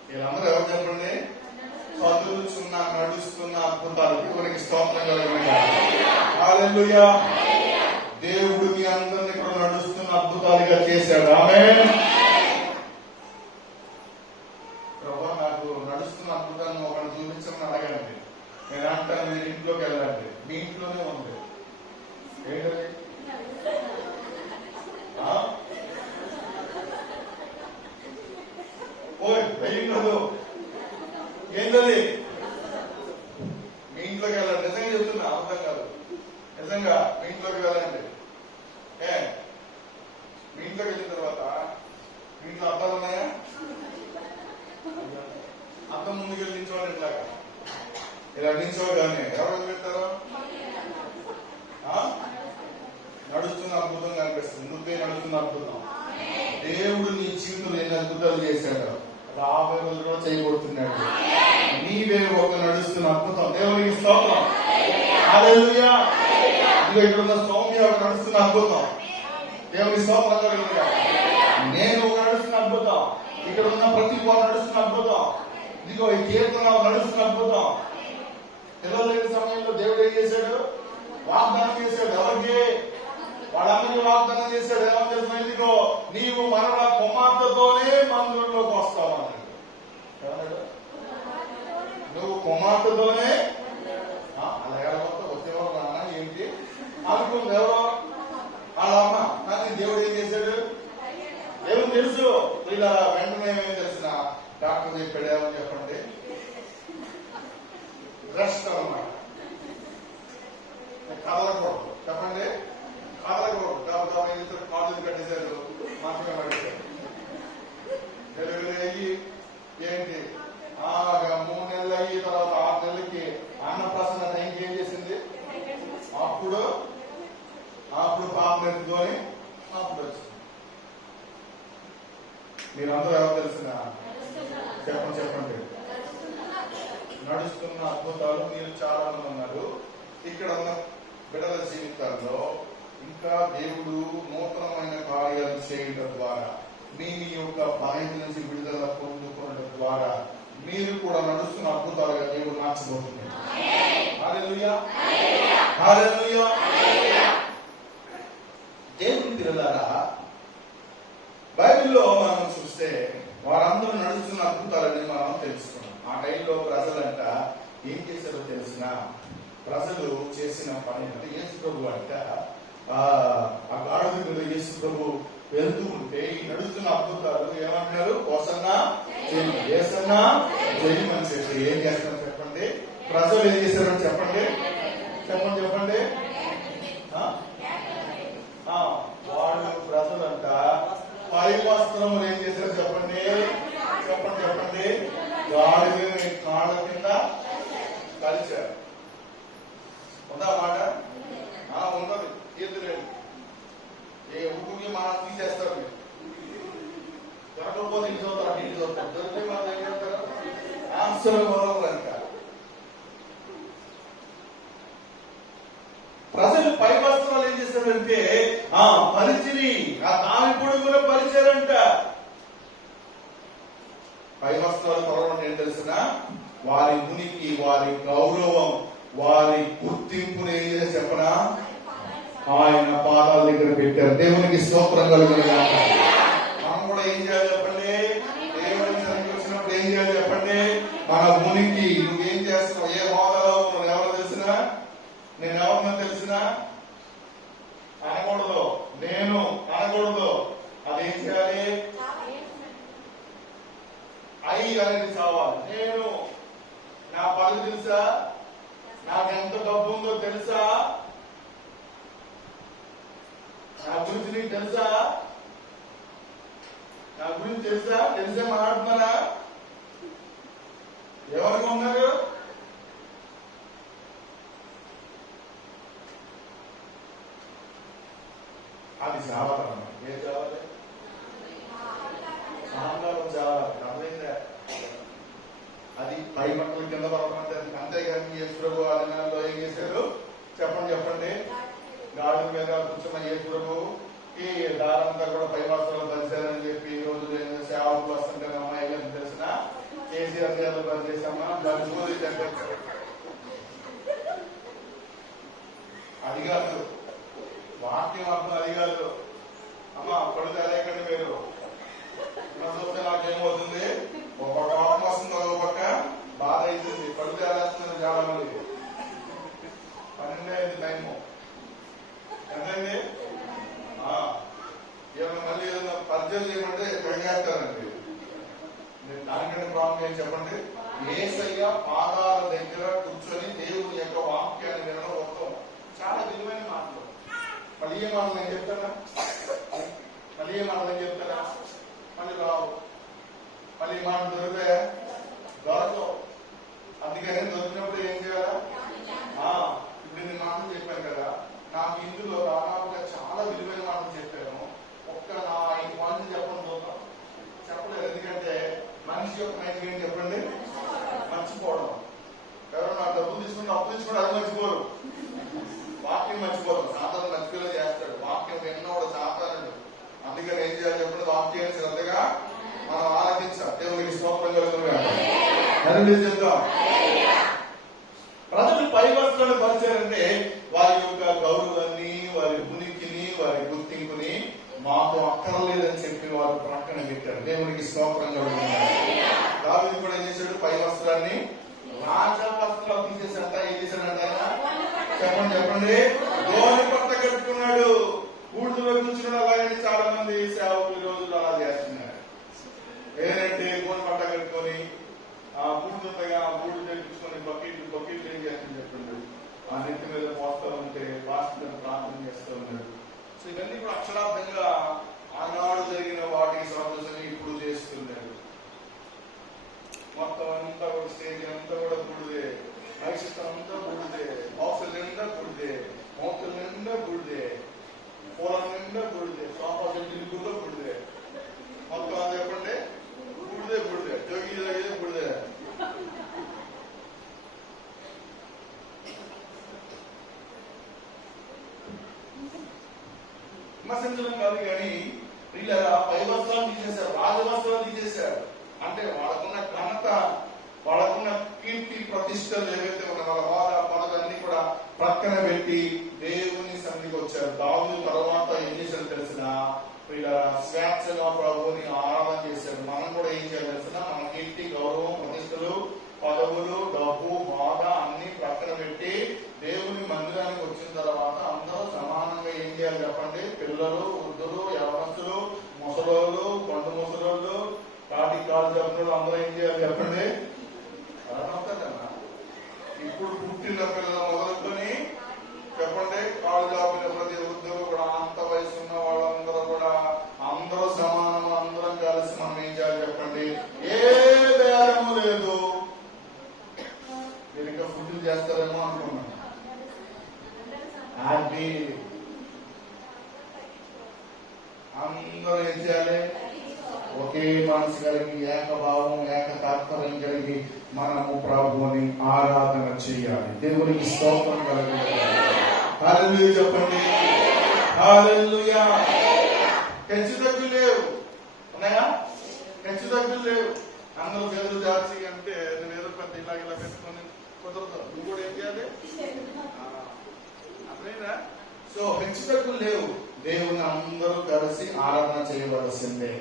వీళ్ళందరూ ఎవరు చెప్పండి? కదులుచున్న నడుస్తున్న అద్భుతాలు. దేవునికి స్తోత్రం కలుగుతుంది. హల్లెలూయా. దేవుడు మీ అందరినీ కూడా నడుస్తున్న అద్భుతాలుగా చేశాడు. ఆమేన్. ప్రభు నాకు నడుస్తున్న అద్భుతాన్ని ఒకటి చూపించమని అడగండి. నేను అంటాను మీరు ఇంట్లోకి వెళ్ళండి. మీ ఇంట్లోనే ఉంది. ఏంటది? వెయ్యదు. ఏంటది? మీ ఇంట్లోకి వెళ్ళండి. నిజంగా చెప్తున్నా, అర్థం కాదు. నిజంగా మీ ఇంట్లోకి వెళ్ళండి. మీ ఇంట్లోకి వెళ్ళిన తర్వాత మీ ఇంట్లో అద్దాలు ఉన్నాయా? అద్దం ముందుకెళ్ళి నిల్చోండి. ఇట్లాగా ఇలా నిల్చోగానే ఎవరు పెడతారు? నడుస్తున్న అద్భుతంగా అనిపిస్తుంది. నువ్వే నడుస్తున్న అద్భుతం. దేవుడు నీ జీవితంలో ఎన్ని అద్భుతాలు చేశాడు. రాబోయే రోజులు కూడా చేయబోతున్నాడు. నీవే ఒక నడుస్తున్న అద్భుతం. దేవునికి స్తోత్రం. హల్లెలూయా. ఇదిగో ఇక్కడ ఉన్న సౌమ్య ఒక నడుస్తున్న అద్భుతం. దేవుని స్తోత్రం. నేను ఒక నడుస్తున్న అద్భుతం. ఇక్కడ ఉన్న ప్రతి వారు నడుస్తున్న అద్భుతం. ఇదిగో ఈ కీర్తన నడుస్తున్న అద్భుతం. పిల్లలు లేని సమయంలో దేవుడు ఏం చేశాడు? వాగ్దానం చేశాడు. ఎవరికి? వాళ్ళందరికీ వాగ్దానం చేశాడు. ఏమని తెలుసు? ఇదిగో నీవు మరలా కుమార్తెతోనే మందిరంలోకి వస్తావు అన్నాడు. నువ్వు కుమార్తెతోనే అలా ఏడవతో వచ్చేవారు నాన్న ఏంటి అనుకుంది. ఎవరో వాళ్ళ అమ్మ. కానీ దేవుడు ఏం చేశాడు? ఏమని తెలుసు? ఇలా వెంటనే ఏమేమి తెలిసిన డాక్టర్ చెప్పాడు. ఏమని చెప్పండి? రెస్ట్ అన్నమాట. కదలకూడదు. చెప్పండి. కదలకూడదు. కాబట్టి ఏం చేశారు? కాలేజీ కట్టేశారు. మాత్రమే పడేశారు. డెలివరీ అయ్యి ఏంటి 3 నెలలు అయ్యి తర్వాత 6 నెలలకి అన్నప్రాసన టైంకి ఏం చేసింది? అప్పుడు పాపం ఎత్తుకొని అప్పుడు వచ్చింది. మీరందరూ ఎవరు తెలిసిన చెప్పండి. నడుస్తున్న అద్భుతాలు మీరు చాలా మంది ఉన్నారు. ఇక్కడ ఉన్న బిడ్డల జీవితాల్లో ఇంకా దేవుడు నూతనమైన కార్యాలు చేయడం ద్వారా మీ యొక్క బాధ్యత నుంచి విడుదల పొందుకోవడం ద్వారా మీరు కూడా నడుస్తున్న అద్భుతాలుగా దేవుడు మార్చబోతున్నారు. హల్లెలూయా. హల్లెలూయా. దేవుని పిల్లలారా, బైబిల్లో మనం చూస్తే వారందరూ నడుస్తున్న అద్భుతాలని మనం తెలుసుకున్నాం. ఆ టైంలో ప్రజలంట ఏం చేశారో తెలిసిన ప్రజలు చేసిన పని అంటే యేసు ప్రభు అంట ఆ గాడిద మీద యేసు ప్రభు వెళ్తూ ఉంటే ఈ నడుస్తున్న అద్భుతాలు ఏమంటున్నారు? హోసన్నా యేసన్నా జయమని చెప్పి ఏం చేస్తారో చెప్పండి. ప్రజలు ఏం చేశారో చెప్పండి. వాళ్ళు ప్రజలంట పై వస్త్రములు ఏం చేశారు చెప్పండి. గాడిద కాళ్ళ కింద కలిచారు. ఉందా మాట? ఉన్నది. తీర్చలేదు. ఏ ఉప్పుకి మనం తీసేస్తారు. మీరు దొరకకపోతే ఇంటి చదువుతారు. ఇంటి చదువుతారు. దొరికితే మనం ఏం చేస్తారు? ఆశ్చర్యం అంట. ప్రజలు పై వస్త్రాలు ఏం చేశారంటే పరిచిని ఆ తామి పొడుగులో పరిచారంట. పై వస్త్రాలు పొరవడం ఏం తెలిసిన వారి ఉనికి, వారి గౌరవం, వారి గుర్తింపును ఏం చేసి చెప్పనా ఆయన పాదాల దగ్గర పెట్టారు. దేవునికి స్తోత్రం కలుగుతుంది. మనం కూడా ఏం చేయాలి చెప్పండి? దేవుని సన్నిధికి వచ్చినప్పుడు ఏం చేయాలి చెప్పండి? మన ఉనికి నువ్వేం చేస్తున్నావు, ఏ హోదాలో ఎవరు తెలిసిన అనేది కావాలి. నేను నా పనులు తెలుసా, నాకు ఎంత డబ్బు ఉందో తెలుసా, నా గురించి నీకు తెలుసా, నా గురించి తెలుసా, తెలిసే మాట్లాడుతున్నారా? ఎవరికి ఉన్నారు? అది చావాలి. ఏం చావాలి? అహంకారం చావాలి. అర్థమైందా? అది పై పక్కల కింద పడమంటే అంతేగాని యేసుప్రభు ఆ దినాల్లో ఏం చేశారు చెప్పండి చెప్పండి. గాడి మీద కూర్చున్న యేసుప్రభు ఈ దారంతా కూడా పై వస్త్రాలు పరిచారని చెప్పి ఈ రోజు సేవకులు వస్తుంటే అమ్మాయిలు తెలిసిన కేసీఆర్ గారు పనిచేసామా గడుపుది చెప్పారు. అది కాదు వాక్యం అర్థం, అది కాదు. అమ్మ పడుతుంది అదేకండి మీరు చూస్తే నాకేమవుతుంది, ఒక కోపం వస్తుంది, ఒక పక్క బాధ అవుతుంది. పడుతుంది అదేస్తున్నారు చాలా మంది. 12 అయింది టైము. ఎంతైంది? ఏమన్నా మళ్ళీ ఏదైనా పరిచయం చేయమంటే పనిచేస్తానండి. నేను దానికంటే ప్రాబ్లం ఏం చెప్పండి. యేసయ్య పాదాల దగ్గర కూర్చొని దేవుని యొక్క వాక్యాన్ని వినడం మొత్తం చాలా విలువైన మాటలు. మళ్ళీ ఏ మాటలు నేను చెప్తానా, మళ్ళీ ఏ మాటలు నేను చెప్తానా, మళ్ళీ రావు. మళ్ళీ ఈ మాట దొరికితే దొరకవు. అందుకని దొరికినప్పుడు ఏం చేయాలా? ఇప్పుడు నేను మాటలు చెప్పాను కదా, నాకు ఇందులో దాదాపుగా చాలా విలువైన మాటలు చెప్పాను. ఒక్క నా 5 పాయింట్లు చెప్పండి చూద్దాం. చెప్పలేదు. ఎందుకంటే మనిషి యొక్క నైతిక ఏం చెప్పండి, మర్చిపోవడం. ఎవరైనా డబ్బులు తీసుకుంటే అప్పు తీసుకుంటే అది మర్చిపోరు, వాక్యం మర్చిపోతాం. సాధారణ మర్చిపోయేలా చేస్తాడు. వాక్యం విన్నవాడు సాధారణుడు. అందుకని ఏం చేయాలి చెప్పండి, వాక్యాన్ని శ్రద్ధగా మనం ఆలోచించాలి. దేవునికి స్తోత్రం కలుగుతుంది. చెప్తాం. ప్రజలు పై వస్త్రాలు పరిచారంటే వారి యొక్క గౌరవాన్ని, వారి ఉనికిని, వారి గుర్తింపుని మాకు అక్కర్లేదని చెప్పి వారు ప్రక్కన పెట్టారు. దేవునికి స్తోత్రం కలుగుతుంది. దావీదు కూడా ఏం చేశాడు, పై వస్త్రాన్ని రాజా వస్త్రాలు తీసేసంట. ఏం చేశాడంట ఆయన చెప్పండి చెప్పండి, గోని పట్ట కట్టుకున్నాడు. ఊళ్ళో కూర్చున్నాడు. అలాగే చాలా మంది సేవకులు ఈ రోజులు అలా చేస్తున్నారు. ఏంటంటే గోని పట్ట కట్టుకొని బూడిదగా బూడి తెప్పించుకొని బకెట్లు ఏం చేస్తుంది చెప్పండి, ఆ నెత్తి మీద పోస్తూ ఉంటే పాస్టర్ ప్రార్థన చేస్తూ ఉన్నాడు. సో ఇవన్నీ కూడా అక్షరార్థంగా ఆనాడు జరిగిన వాటికి సంబంధించి ఇప్పుడు చేస్తున్నాడు. మొత్తం అంతా కూడా స్టేజ్ అంతా కూడా బూడిదే, మైక్ అంతా బూడిదే, బాక్సులు నిండా బూడిదే, మౌతుల నిండా బూడిదే, పొలం నిండా బూడిదే, సోఫా సెట్ కూడా బూడిదే. మొత్తం అది చెప్పండి బూడిదే బూడిదే, జోగి బూడిదే. విమర్శించడం కాదు కానీ వీళ్ళ పై వస్త్రాలు తీసేశారు, రాజవస్త్రాలు తీసేశారు. అంటే వాళ్ళకున్న ఘనత, వాళ్ళకున్న కీర్తి ప్రతిష్టలు ఏవైతే ఉన్న వాళ్ళ బాధ పనులన్నీ కూడా ప్రక్కన పెట్టి దేవుని సన్నిధికి వచ్చారు. దావీదు తర్వాత ఏం చేశారు తెలిసిన, వీళ్ళ స్వేచ్ఛగా ప్రభువుని ఆరాధన చేశారు. మనం కూడా ఏం చేయాలి తెలిసిన, మన కీర్తి, గౌరవం, ప్రతిష్టలు, పదవులు, డబ్బు, బాధ అన్ని ప్రక్కన పెట్టి దేవుని మందిరానికి వచ్చిన తర్వాత అందరూ సమానంగా ఏం చేయాలి చెప్పండి. పిల్లలు, వృద్ధులు, యవనస్తులు, ముసలోళ్ళు, కొండ ముసలోళ్ళు, కాటి కాలు చెప్పినోళ్ళు అందరూ ఏం చేయాలి చెప్పండి. అర్థమవుతుందన్నా? ఇప్పుడు పుట్టిన పిల్లలు మొదలుకొని చెప్పండి, కాళ్ళు జాపిన ప్రతి వృద్ధులు కూడా, అంత వయసు ఉన్న వాళ్ళందరూ కూడా అందరూ సమానం. అందరం కలిసి మనం ఏం చేయాలి చెప్పండి. ఏ బేరము లేదు. మీరు ఇంకా ఫుడ్ చేస్తారేమో అనుకున్నాను. అది అందరూ ఏం చేయాలి, ఒకే మనసు కలిగి, ఏకభావం, ఏక తాత్పర్యం కలిగి మనము ప్రభువుని ఆరాధన చేయాలి. దేవునికి స్తోత్రం కలుగుతుంది. హల్లెలూయా చెప్పండి. హల్లెలూయా. హెచ్చు తగ్గులు లేవు. ఉన్నాయా? హెచ్చు తగ్గులు లేవు. అందరూ చేతులు దాచి అంటే నువ్వు ఏదో పెద్ద ఇలా పెట్టుకొని కుదరదు. నువ్వు కూడా ఏం చేయాలి అర్థమైందా? సో హెచ్చు తగ్గులు లేవు. దేవుని అందరూ కలిసి ఆరాధన చేయవలసిందే.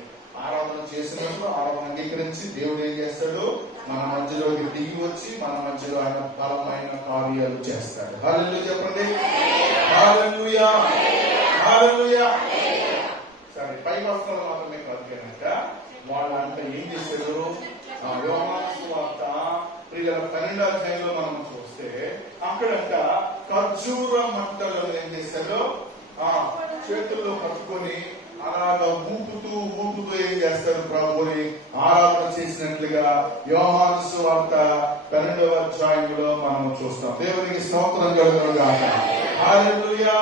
ఆరాధన చేసినప్పుడు ఆరాధన అంగీకరించి దేవుడు ఏం చేస్తాడు, మన మధ్యలోకి దిగి వచ్చి మన మధ్యలో ఆయన బలమైన కార్యాలు చేస్తాడు. హల్లెలూయా చెప్పండి. హల్లెలూయా. హల్లెలూయా. సరే, పై వస్త్రాలు మాత్రమే కాదు కనుక వాళ్ళంతా ఏం చేశారు, యోహాను సువార్త 12వ అధ్యాయంలో మనం చూస్తే అక్కడంట ఖర్జూర మంటలను ఏం చేశారో చేతుల్లో పట్టుకొని అలాగా ఊపుతూ ఏం చేస్తారు ప్రభుని ఆరాధన చేసినట్లుగా యోహాను సువార్త 12వ అధ్యాయంలో మనం చూస్తాం. దేవునికి స్తోత్రం కలుగును గాక. హల్లెలూయా,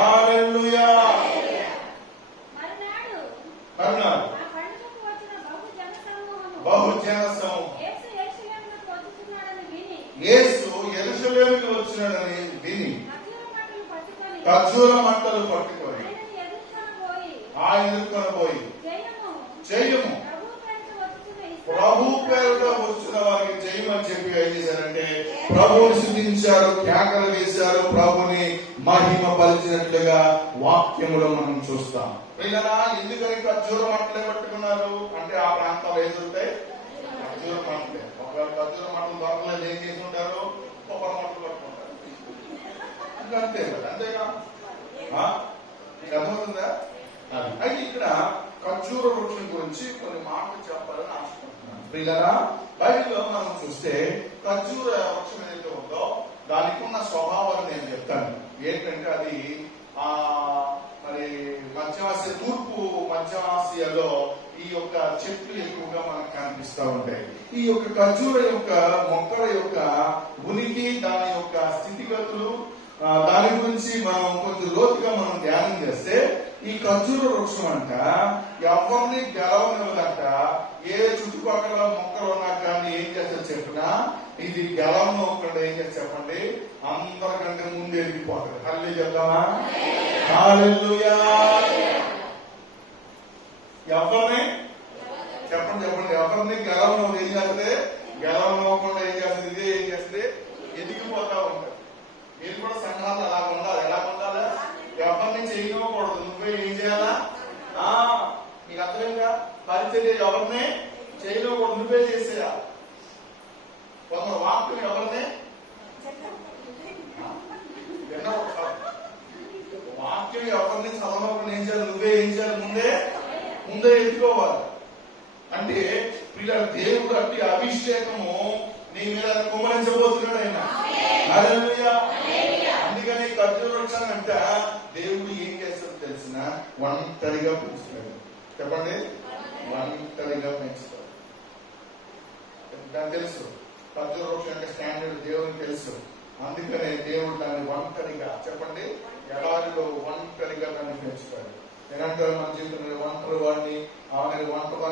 హల్లెలూయా. మరునాడు బహుజన సమూహం యేసు యెరూషలేముకు వచ్చినాడని విని ఖర్జూర మంటలు పట్టుకొని ఆయన ఎదుర్కొని పోయి జయము ప్రభు పేరుట వచ్చిన వారికి జయమని చెప్పి ఏం చేశారంటే ప్రభువుని స్తుతించారు, కేకలు వేశారు, ప్రభుని మహిమ పరిచినట్లుగా వాక్యములో మనం చూస్తాం. పిల్లలా ఎందుకని ఖర్జూర మంటలే పట్టుకున్నారు అంటే ఆ ప్రాంతాలు ఎదురుతాయి ఖర్జూర మంటలే. ఒకవేళ ఖర్జూర మంటలు దొరకలేదు ఏం చేసి ఉంటారు, కొబ్బరి మంటలు పట్టుకుంటారు. అంతే కదా, అంతేగా అర్థమవుతుందా? అయితే ఇక్కడ ఖర్జూర వృక్షం గురించి కొన్ని మాటలు చెప్పాలని ఆశపడుతున్నాను. పిల్లలా బైబిల్లో మనం చూస్తే ఖర్జూర వృక్షం ఏదైతే ఉందో దానికి ఉన్న స్వభావాన్ని నేను చెప్తాను. ఏంటంటే అది మరి తూర్పు మధ్య ఆసియాలో ఈ యొక్క చెట్లు ఎక్కువగా మనకు కనిపిస్తూ ఉంటాయి. ఈ యొక్క ఖర్జూర యొక్క మొక్కల యొక్క ఉనికి, దాని యొక్క స్థితిగతులు, దాని గురించి మనం కొంచెం లోతుగా మనం ధ్యానం చేస్తే ఈ ఖర్జూర వృక్షం అంట ఎవరిని గెలవనివ్వదంట. ఏ చుట్టుపక్కల మొక్కలు ఉన్నా కానీ ఏం చేస్తారు చెప్పినా ఇది గెలవనివ్వకుండా ఏం చేస్తారు చెప్పండి, అందరికంటే ముందు ఎదిగిపోతుంది. హల్లెలూయా చెప్తామా? హల్లెలూయా. ఎవరిని చెప్పండి ఎవరిని గెలవనివ్వదు. ఏం చేస్తుంది? గెలవనివ్వకుండా ఏం చేస్తుంది, ఇదే ఏం చేస్తుంది, ఎదిగిపోతా ఉంటారు. మీరు కూడా సంఘాలు అలా ఉండాలి. ఎలా ఉండాలి? ఎవరిని చేయకూడదు. నువ్వే ఏం చేయాలా? నీకు అర్థమైందా? పరిచర్య ఎవరిని చేయకూడదు, నువ్వే చేసేయాలి. కొందరు వాక్యం ఎవరిని వాక్యం ఎవరిని చదవకుండా ఏం చేయాలి, నువ్వే ఏం చేయాలి, ముందే ఎత్తుకోవాలి. అంటే పిల్లల దేవుడు అట్టి అభిషేకము నీ మీద కుమరించబోతున్నాడు ఆయన. హల్లెలూయా. అందుకని ఖర్జూర వృక్షాన్ని అంట దేవుడు ఏం చేస్తాడో తెలిసిన ఒంటరిగా పెంచుతాడు. చెప్పండి, ఒంటరిగా పెంచుతాడు. దానికి తెలుసు ఖర్జూర వృక్షం యొక్క స్టాండర్డ్ దేవునికి తెలుసు. అందుకనే దేవుడు దాన్ని ఒంటరిగా, చెప్పండి, ఎడారిలో ఒంటరిగా దాన్ని పెంచుతాడు. నేనంటారు మన జీవితంలో ఒంటరి వాడిని, ఒంటరి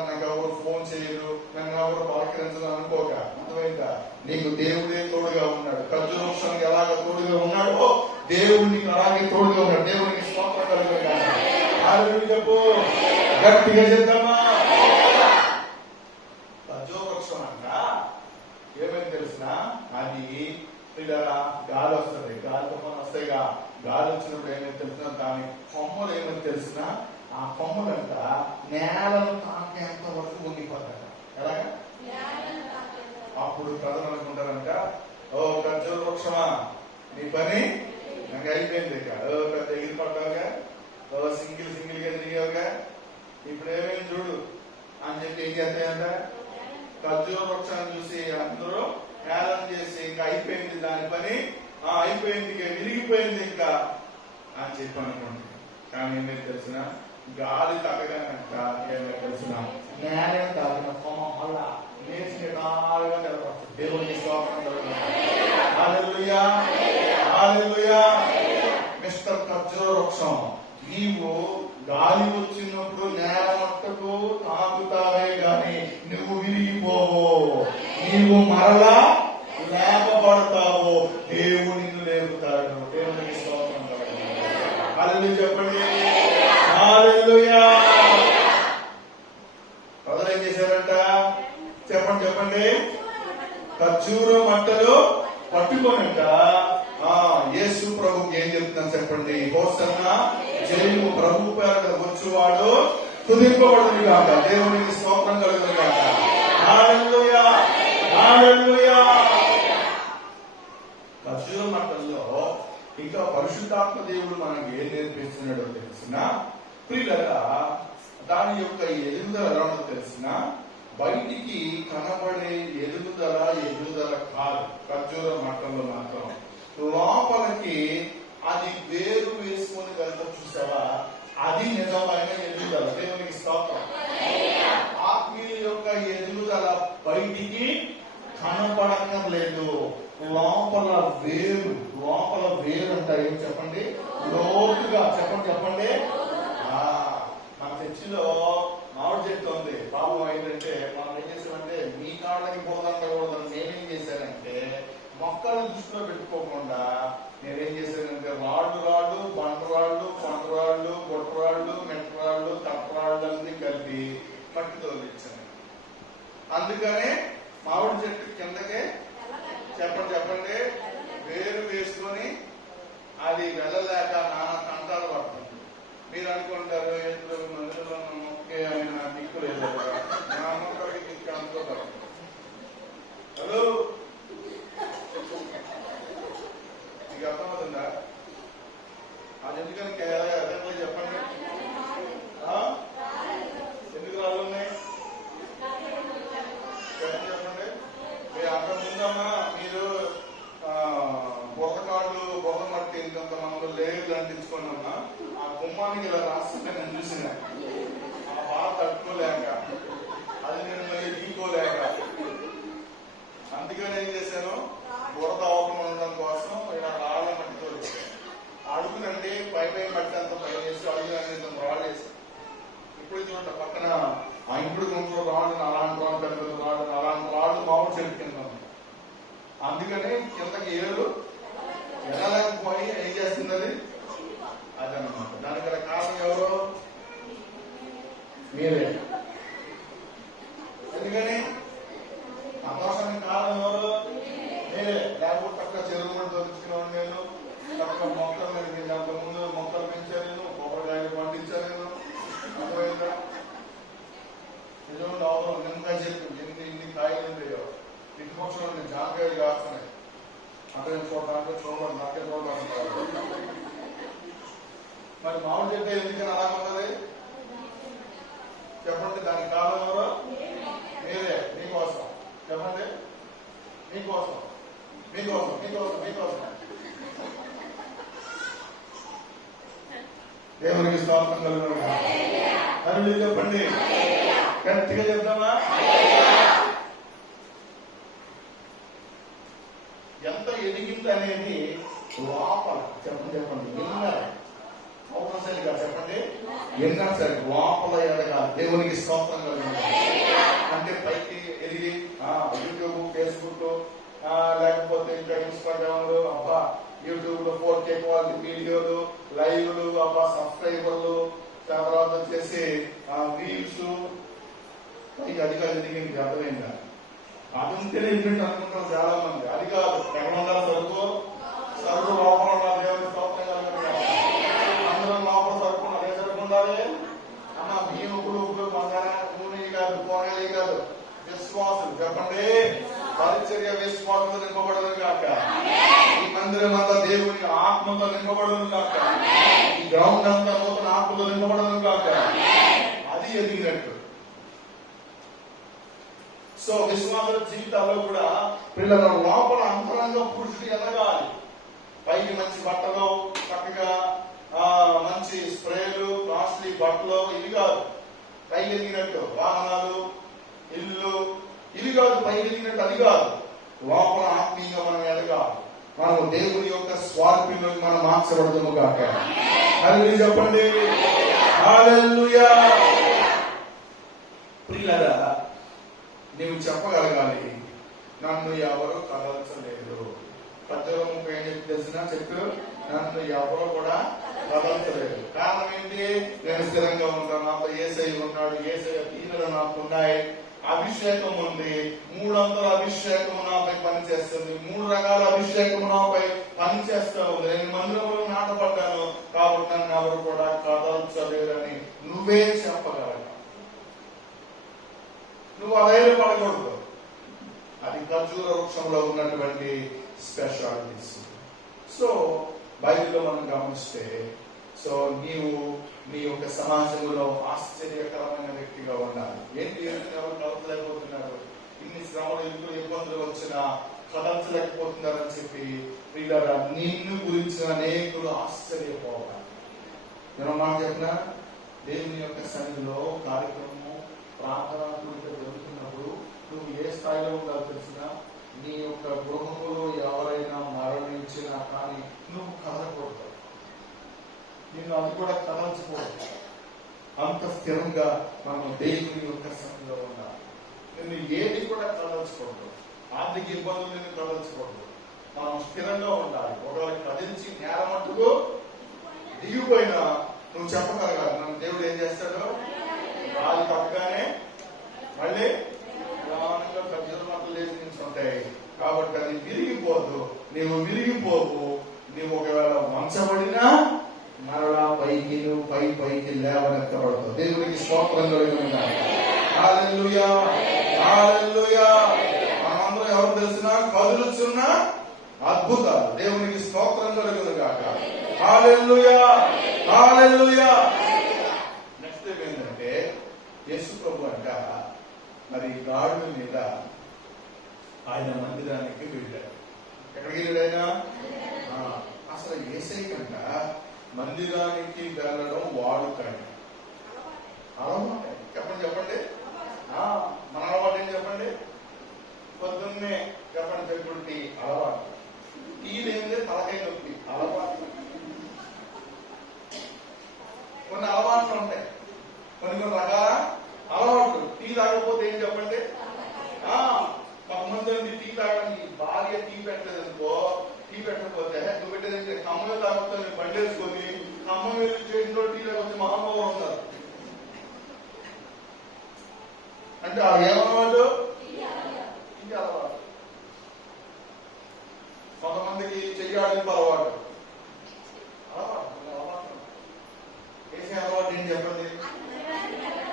నాకు ఎవరు ఫోన్ చేయరు, నన్ను ఎవరు పలకరించదు అనుకోక, అర్థమైందా? నీకు దేవుడే తోడుగా ఉన్నాడు. ఖర్జూర వృక్షానికి ఎలాగ తోడుగా ఉన్నాడో దేవుడు నీకు అలాగే తోడుగా ఉన్నాడు. దేవునికి స్తోత్రం కలుగుగాక. హల్లెలూయా చెప్పు, గట్టిగా చెప్తామా? ఖర్జూర వృక్షం అంట ఏమైంది తెలిసిన, అది గాలి వస్తుంది, గాలి తుఫాను వస్తాయిగా. గాలి వచ్చినప్పుడు ఏమైంది తెలిసిన, దాని కొమ్మలు ఏమైంది తెలిసిన, ఆ కొమ్మలంట నేలను తాకేంత వరకు ఉండిపోతాయి. ఎలాగా? అప్పుడు ప్రజలు అనుకుంటారంట, ఓ ఖర్జూర వృక్షమా నీ పని నాకు అయిపోయింది, పెద్ద ఎగిరి పడ్డావుగా, సింగిల్ గా తిరిగావుగా, ఇప్పుడు ఏమైంది చూడు అని చెప్పి ఏం చేస్తాయంట, ఖర్జూర వృక్షాన్ని చూసి అందరూ హేళన చేసి ఇంకా అయిపోయింది దాని పని, అయిపోయింది, ఇంకా విరిగిపోయింది ఇంకా అని చెప్పి అనుకోండి. కానీ ఏమైతే తెలిసిన గాలి తగ్గగానంట ఏమైతే తెలిసిన నేల తాగిన కొమ్మ మళ్ళా నేర్చుగా నిలబడుతుంది. దేవునికి స్తోత్రం కలుగుగాక. హల్లెలూయా, హల్లెలూయా. మిస్టర్ ఖర్జూర వృక్షం, నీవు గాలి వచ్చినప్పుడు నేల మట్టుకు తాకుతావే గాని నువ్వు విరిగిపోవు, నీవు మరలా లేపబడతావు, దేవుడు నిన్ను లేపుతాడు. దేవునికి స్తోత్రం కలుగుగాక. హల్లెలూయా చెప్పండి, హల్లెలూయా. ప్రజలు ఏం చేశారంట చెప్పండి, ఖర్జూర మంటలు పట్టుకోనంట యేసు ప్రభుకి ఏం చెప్తున్నాను చెప్పండి, హోసన్నా జయము ప్రభు పేరట వచ్చువాడు స్తుతింపబడును గాక. దేవునికి స్తోత్రం కలుగును గాక. హల్లెలూయా, హల్లెలూయా. ఖర్జూర మంటల్లో ఇంకా పరిశుద్ధాత్మ దేవుడు మనకి ఏం నేర్పిస్తున్నాడో తెలిసిన ప్రియులరా, దాని యొక్క ఎదుగుదల ఎలా ఉందో తెలిసిన బయటికి కనబడే ఎదుగుదల కాదు. ఖర్జూర మట్టంలో మాత్రం లోపలికి అది వేరు వేసుకొని వెళ్తా చూసావా, అది నిజమైన ఎదుగుదల. దేవునికి స్తోత్రం. ఆత్మీయ యొక్క ఎదుగుదల బయటికి కనపడలేదు, లోపల వేరు అంట. ఏం చెప్పండి? లోతుగా చెప్పండి. మన చర్చిలో మామిడి చెట్టు ఉంది. పాపం ఏంటంటే మనం ఏం చేసామంటే మీ కాళ్ళకి పోదండకూడదని నేనేం చేశానంటే మొక్కలను దృష్టిలో పెట్టుకోకుండా నేనేం చేశానంటే రాళ్ళు బండరాళ్ళు కొండరాళ్ళు గొట్టరాళ్ళు మెట్టరాళ్ళు తప్పరాళ్ళు అన్ని కలిపి పట్టి తోలిచ్చాను. అందుకనే మామిడి చెట్టు కిందకే చెప్పండి వేరు వేసుకొని అది వెళ్ళలేక నాన్న కంటాలు పడుతుంది. మీరు అనుకుంటారు మందులో మొక్కే ఆయన దిక్కు లేదు కదా, నా మొక్కలకి దిక్కు అనుకోతారు. హలో, మీకు అర్థమవుతుందా? అది ఎందుకని చెప్పండి. ఎందుకు రాళ్ళు ఉన్నాయి చెప్పండి. మీరు అంత ముందమ్మా మీరు బొర్ర మట్టి ఇంకంత మనలో లేదు అంటించుకున్నామా, ఆ గుమ్మానికి ఇలా రాస్తుంటే నేను చూసిన ఆ బాధ తట్టుకోలేక అది నేను మళ్ళీ ఢీకోలేక అందుకని ఏం చేశాను, బురద అవకుండా ఉండడం కోసం ఇలా రాళ్ళ మట్టితో అడుగునండి పై మట్టి అంత పైన వేసి అడుగునండి రాళ్ళు వేసాను. ఇప్పుడు చూడండి పక్కన ఆ ఇంపుడు గుంట్లో రాళ్ళు అలాంటి రాళ్ళు పెద్ద రాళ్ళు అలాంటి రాళ్ళు మామూలు చెట్టు కింద. అందుకని కిందకి ఏరు వెళ్ళలేకపోయి ఏం చేస్తుంది అదన్నమాట. దానికి గల కారణం ఎవరు? మీరే. ఎందుకని అవకాశానికి కారణం ఎవరు? మీరే. లేకపోతే తక్కువ చెరువు కూడా దొరుకుతున్నాను నేను, తక్కువ మొక్కలు నేను అంత ముందు మొక్కలు పెంచాను, కొబ్బరికాయలు పండించాను. అర్థమైందా? నిజంగా అవసరం నిమ్మకాయ చెట్టు ఇన్ని కాయలు ఉంటాయో ఇంటి పక్షులు జామకాయలు కాస్తున్నాయి. అంటే చూడండి నాకే చూడాలంటారు. మరి మామిడి చెట్టు ఎందుకని అలా ఉన్నది చెప్పండి. దానికి కారణం ఎవరు? మీరే. మీకోసం చెప్పండి. మీకోసం. దేవునికి స్తోత్రం కలుగును. అని మీరు చెప్పండి. గట్టిగా చెప్తామా? ఎంత ఎదిగింది అనేది లోపల చెప్పండి. విన్నారు అవసరం సరే కాదు చెప్పండి. విన్నారు సరే లోపల ఎదగాలి. దేవునికి స్తోత్రం కలుగును. అంటే పైకి ఎదిగి యూట్యూబ్ ఫేస్బుక్ లేకపోతే ఇంకా ఇన్స్టాగ్రామ్ అబ్బా యూట్యూబ్ లో 4K క్వాలిటీ వీడియోలు లైవ్లు అబ్బా సబ్స్క్రైబర్లు తర్వాత వచ్చేసి వ్యూస్ పైకి అధికారులు ఎదిగింది. అర్థమైందా? అది ఉంటేనే ఇంటి అనుకుంటారు చాలా మంది. అది కాదు. ఎక్కడ ఉండాలి సరుకు లోపల ఉండాలి. దేవుని స్తోత్రం కలుగును. అందరం లోపల సరుకు అదే సరుకు ఉండాలి. అన్న బియ్యం ఉప్పుడు బంగారా నూనె కాదు, కూరగాయలు కాదు, విశ్వాసులు చెప్పండి. పరిచర్య విశ్వాసంతో నింపబడదు కాక, ఈ మందిరం అంతా దేవుని ఆత్మతో నింపబడదు కాక, ఈ గ్రౌండ్ అంతా నూతన ఆత్మతో నింపబడదు కాక. అది ఎదిగినట్టు. సో విశ్వాసుల జీవితాల్లో కూడా పిల్లల లోపల అంతరంగ పురుషుడు ఎదగాలి. పైకి మంచి బట్టలు, చక్కగా మంచి స్ప్రేలు, కాస్ట్లీ బట్టలు ఇవి కాదు. పైకి ఎదిగినట్టు వాహనాలు, ఇల్లు ఇవి కాదు. పైకి ఎదిగినట్టు అది కాదు. లోపల ఆత్మీయంగా మనం ఎదగాలి. మనం దేవుని యొక్క స్వార్థంలోకి మనం మార్చబడతాము కాక. హల్లెలూయా చెప్పండి. హల్లెలూయా. ప్రియులారా, నీవు చెప్పగలగాలి, నన్ను ఎవరు కదల్చలేదు. 10:30 ఏం చెప్పి చెప్పు, నన్ను ఎవరు కూడా కదల్చలేదు. కారణం ఏంటి? నేను స్థిరంగా ఉంటాను, నాతో యేసయ్య ఉన్నాడు, యేసయ్య దీనులు నాకు ఉన్నాయి, అభిషేకం ఉంది, 300 అభిషేకం నాపై పనిచేస్తుంది, 3 రకాల అభిషేకం నాపై పనిచేస్తా ఉంది. నేను మందిరంలో నాటపడ్డాను కాబట్టి నన్ను ఎవరు కూడా కదల్చలేదని నువ్వే చెప్పగలగా. నువ్వు అధైర్యపడకూడదు. అది ఖర్జూర వృక్షంలో ఉన్నటువంటి స్పెషాలిటీస్. సో బైబిల్లో మనం గమనిస్తే సో నీవు నీ యొక్క సమాజంలో ఆశ్చర్యకరమైన వ్యక్తిగా ఉండాలి. ఏంటి ఎవరు కలపలేకపోతున్నారు, ఇన్ని శ్రమలు ఎందుకు ఇబ్బందులు వచ్చినా కదల్చలేకపోతున్నారని చెప్పి వీళ్ళ నిన్ను గురించి అనేకులు ఆశ్చర్యపోవాలి. నేను మాట చెప్పిన దేవుని యొక్క సన్నిధిలో కార్యక్రమం ప్రార్థన జరుగుతున్నప్పుడు నువ్వు ఏ స్థాయిలో ఉండాలో తెలిసినా, నీ యొక్క గృహంలో ఎవరైనా మరణించినా కానీ నువ్వు కదలకూడదు, నేను అది కూడా కదల్చకూడదు. అంత స్థిరంగా మనం దేవుని యొక్క సన్నిధిలో ఉండాలి. నేను ఏది కూడా కదల్చకూడదు, ఆర్థిక ఇబ్బందులు నేను కదల్చకూడదు, మనం స్థిరంగా ఉండాలి. ఒకవేళ కదిలించి నేల మట్టుకు దిగిపోయినా నువ్వు చెప్పగలగాలి, నన్ను దేవుడు ఏం చేస్తాడు, అది తప్పగానే మళ్ళీ ప్రధానంగా ఖర్చుల మాటలు లేచి నుంచి ఉంటాయి. కాబట్టి అది విరిగిపోదు, నీవు విరిగిపోవు. నీవు ఒకవేళ వంచబడినా మరలా పైకి నువ్వు పైకి లేవనెత్తబడతావు. దేవునికి స్తోత్రం కలుగుతుంది. హల్లెలూయా, హల్లెలూయా. మనందరం ఎవరు తెలిసినా కదులుచున్న అద్భుతాలు. దేవునికి స్తోత్రం కలుగుతుంది కాక. హల్లెలూయా, హల్లెలూయా. నెక్స్ట్ ఏంటంటే యేసు ప్రభు అంట మరి గాడుల మీద ఆయన మందిరానికి వెళ్ళాడు. ఎక్కడికి వెళ్ళాడైనా అసలు యేసయ్య కంట మందిరానికి వెళ్ళడం వాడుకండి అలవాటు. చెప్పండి మన అలవాటు ఏం చెప్పండి, పొద్దున్నే చెప్పండి చెప్పుడు టీ అలవాటు. టీ లేదే తలకాయ నొప్పి అలవాటు. కొన్ని అలవాట్లు ఉంటాయి, కొన్ని రకాల అలవాట్లు. టీ తాగకపోతే ఏం చెప్పండి, కొంతమంది టీ తాగడానికి భార్య టీ పెట్టలేదు అనుకో, టీ పెట్టకపోతే నువ్వు పెట్టేదంటే ఖమ్మం తాగుతా బండి వేసుకొని ఖమ్మం వెళ్ళి చేతిలో టీ తాగొచ్చి మహానుభావులు ఉన్నారు. అంటే ఆ ఏమన్నవాడు టీ అలవాటు. కొంతమందికి చెయ్యాడింపు అలవాటు. వేసే అలవాటు ఏం చెప్పండి,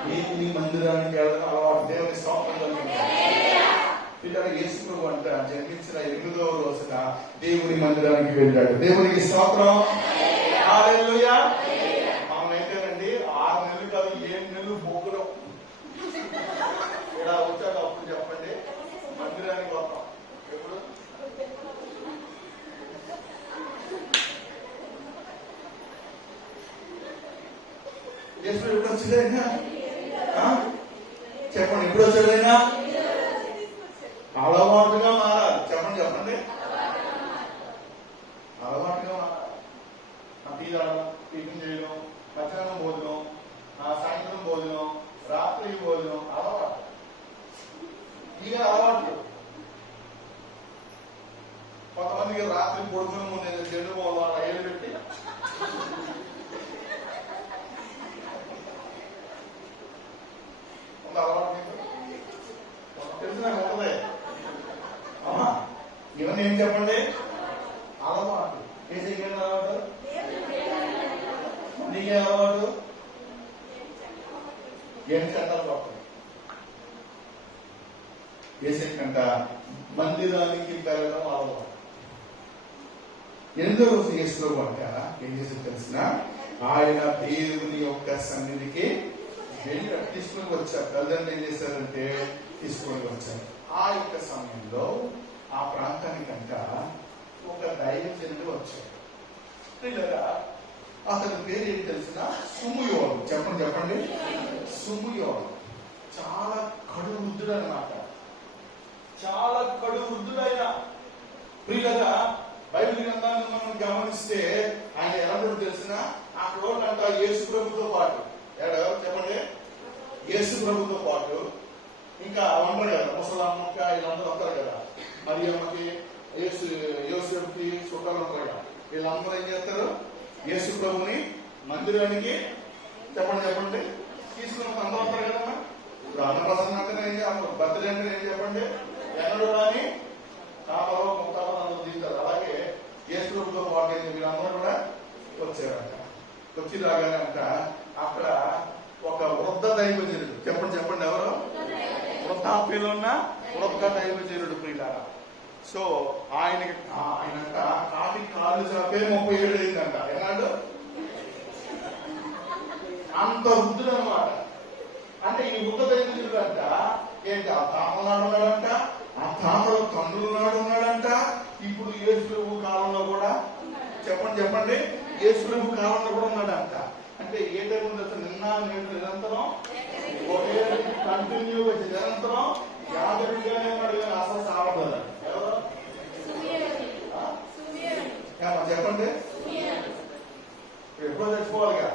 దేవుని మందిరానికి వెళ్ళడం అలవాటు. దేవుని స్తోత్రం. పిల్లలు యేసు ప్రభు అంట జన్మించిన 8వ రోజున దేవుని మందిరానికి వెళ్ళాడు. దేవునికి స్తోత్రం. హల్లెలూయా. మనమైతేనండి 6 నెలలు కాదు 7 నెలలు పోగులు ఇలా వచ్చాక అప్పుడు చెప్పండి మందిరానికి వస్తాం. ఎప్పుడు యేసు ఎప్పుడు వచ్చిందైనా చెప్పండి, ఎప్పుడు వచ్చాడైనా అలవాటుగా మారాలి. చెప్పండి అలవాటుగా మారాలి. టీ తాగడం, టిఫిన్ చేయడం, మధ్యాహ్నం భోజనం, సాయంత్రం భోజనం, రాత్రి భోజనం అలవాటు. ఇక అలవాటు. కొంతమందికి రాత్రి పొడుకున్న ముందు చెడు పోవాలి ఏళ్ళు పెట్టి అలవాటు తెలిసిన ఉంటదే. ఇవన్నీ ఏం చెప్పండి అలవాటు. ఏసీకి అలవాటు, నీకే అలవాటు ఏం చట్టాలు తప్పదు. ఏసీకంట మందిరానికి వెళ్ళడం అలవాటు. 8వ రోజు యేసు అంట ఏం చేసి తెలిసిన ఆయన దేవుని యొక్క సన్నిధికి వెళ్ళి తీసుకుని వచ్చారు. తల్లిదండ్రులు ఏం చేశారంటే తీసుకొని వచ్చారు. ఆ యొక్క సమయంలో ఆ ప్రాంతానికంట ఒక దైవజనుడు వచ్చాడు. పిల్లగా అతని పేరు ఏంటి తెలిసిన సుముయోలు. చెప్పండి సుముయోలు. చాలా కడు వృద్ధుడు అన్నమాట. చాలా కడు వృద్ధుడైన పిల్లగా బైబిల్ గ్రంథాన్ని మనం గమనిస్తే ఆయన ఎలా తెలిసిన అక్కడ అంట యేసు ప్రభుతో పాటు చెప్పండి యేసు ప్రభుతో పాటు ఇంకా ఉంటారు కదా ముసలమ్మక్క వీళ్ళందరూ వస్తారు కదా, మరి అమ్మకి యోసేపుకి చుట్టాలు ఉంటారు కదా, వీళ్ళందరూ ఏం చేస్తారు యేసు ప్రభుని మందిరానికి చెప్పండి తీసుకుని అందరూ వస్తారు కదమ్మా. ఇప్పుడు అన్నప్రసన్న అంటే ఏం చేయాలి, బర్త్డే అంటే ఏం చెప్పండి ఎన్నడూ కానీ కాపలో ముక్తాపలు అందరూ తీస్తారు. అలాగే యేసు ప్రభుతో పాటు వీళ్ళందరూ కూడా వచ్చారంట. వచ్చి రాగానే అంట అక్కడ ఒక వృద్ధ దైవజనుడు చెప్పండి ఎవరు వృద్ధాప్యంలో ఉన్న వృద్ధ దైవజనుడు ప్రియులారా. సో ఆయనక కాటి కాళ్ళు చాపే 37 అయిందంట. ఎన్నాడు అంత వృద్ధుడు అనమాట. అంటే ఈ వృద్ధ ఎందుకంట ఏంటి, ఆ తాతనాడు ఉన్నాడంట, ఆ తాతలో తండ్రులు నాడు ఉన్నాడంట. ఇప్పుడు యేసుప్రభు కాలంలో కూడా చెప్పండి యేసుప్రభు కాలంలో కూడా ఉన్నాడంట. అంటే ఏ టైం ఉంది అసలు, నిన్న నేడు నిరంతరం ఒకే కంటిన్యూ వచ్చి నిరంతరం యాదవిగానే ఉన్నాడు. కానీ అసలు సావదు. చెప్పండి, ఎప్పుడో చచ్చిపోవాలిగా,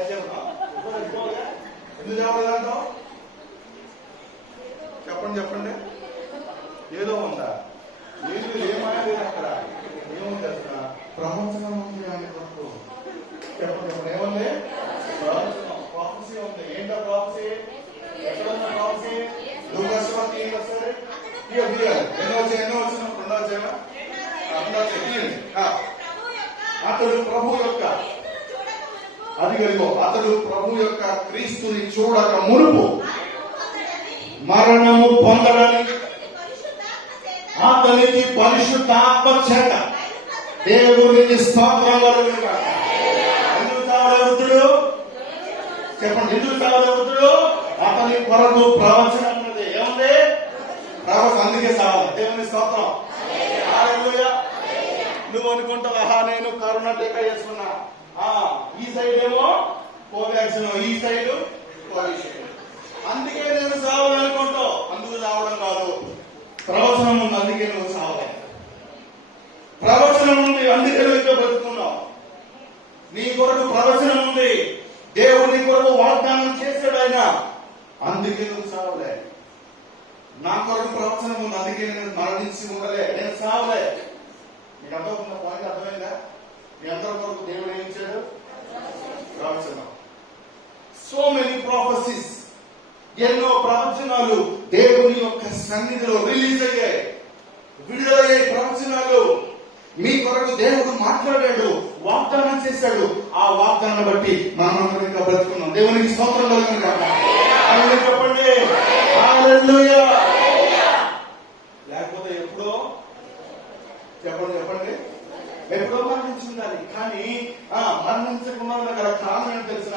ఎప్పుడో చచ్చిపోవాలిగా, ఎందుకు చావలేదంటావు? చెప్పండి ఏదో ఉందా? ఏమైనా లేదు అక్కడ. ఏముంది అసలు? ప్రవచనం ఉంది ఆయన కొరకు. చెప్పండి ఏముంది? ప్రవచనం, ప్రాఫెసీ ఉంది. ఏంటో ప్రాఫెసీ? ఎక్కడున్న ప్రాఫెసీ? లూకాసువార్త ఏం వస్తుంది? ఎన్నో వచ్చిన రెండో వచ్చేనా? అతడు ప్రభు యొక్క అతడు ప్రభు యొక్క క్రీస్తుని చూడక మునుపు మరణము పొందడని అతనికి పరిశుద్ధాత్మ చేత దేవునికి స్తోత్రం కలుగును గాక. ఎందుకు చావలే వృద్ధుడు? చెప్పండి, ఎందుకు చావలే వృద్ధుడు? అతని కొరకు ప్రవచనం ఉన్నది. ఏముంది? ప్రవచనం, అందుకే చావాలి. దేవుని స్తోత్రం. హల్లెలూయా. నువ్వు అనుకుంటావా, నేను కరోనా టీకా వేసుకున్నా, ఈ సైడ్ ఏమో కోవాక్సిన్, ఈ సైడ్ కోవిషీల్డ్, అందుకే నేను సావాలనుకుంటావు. అందుకు చావడం కాదు. ప్రవచనం ఉంది, అందుకే నువ్వు చావాలి. ప్రవచనం ఉంది, అందుకే నువ్వు బ్రతుకున్నావు. నీ కొరకు ప్రవచనం ఉంది. దేవుడు నీ కొరకు వాగ్దానం చేశాడు ఆయన, అందుకే నువ్వు చావలే. నా కొరకు ప్రవచనం ఉంది, అందుకే నేను మరణించి ఉండలే, నేను చావలే. మీకు అర్థమవుతున్న పాయింట్ అర్థమైందా? మీ అందరి కొరకు దేవుడు ఏం ఇచ్చాడు? ప్రవచనం. సో మెనీ ప్రాఫెసీస్, ఎన్నో ప్రవచనాలు దేవుని యొక్క సన్నిధిలో రిలీజ్ అయ్యాయి, విడుదలయ్యాయి. ప్రవచనాలు మీ కొరకు దేవుడు మాట్లాడాడు, వాగ్దానం చేశాడు. ఆ వాగ్దానం బట్టి మనమందరం ఇంకా బ్రతుకున్నాం. దేవునికి స్తోత్రం కలుగును గాక. చెప్పండి హల్లెలూయా. లేకపోతే ఎప్పుడో చెప్పండి ఎప్పుడో మరణించుండాలి. కానీ మరణించకుండా గల కారణం ఏంటి తెలిసిన?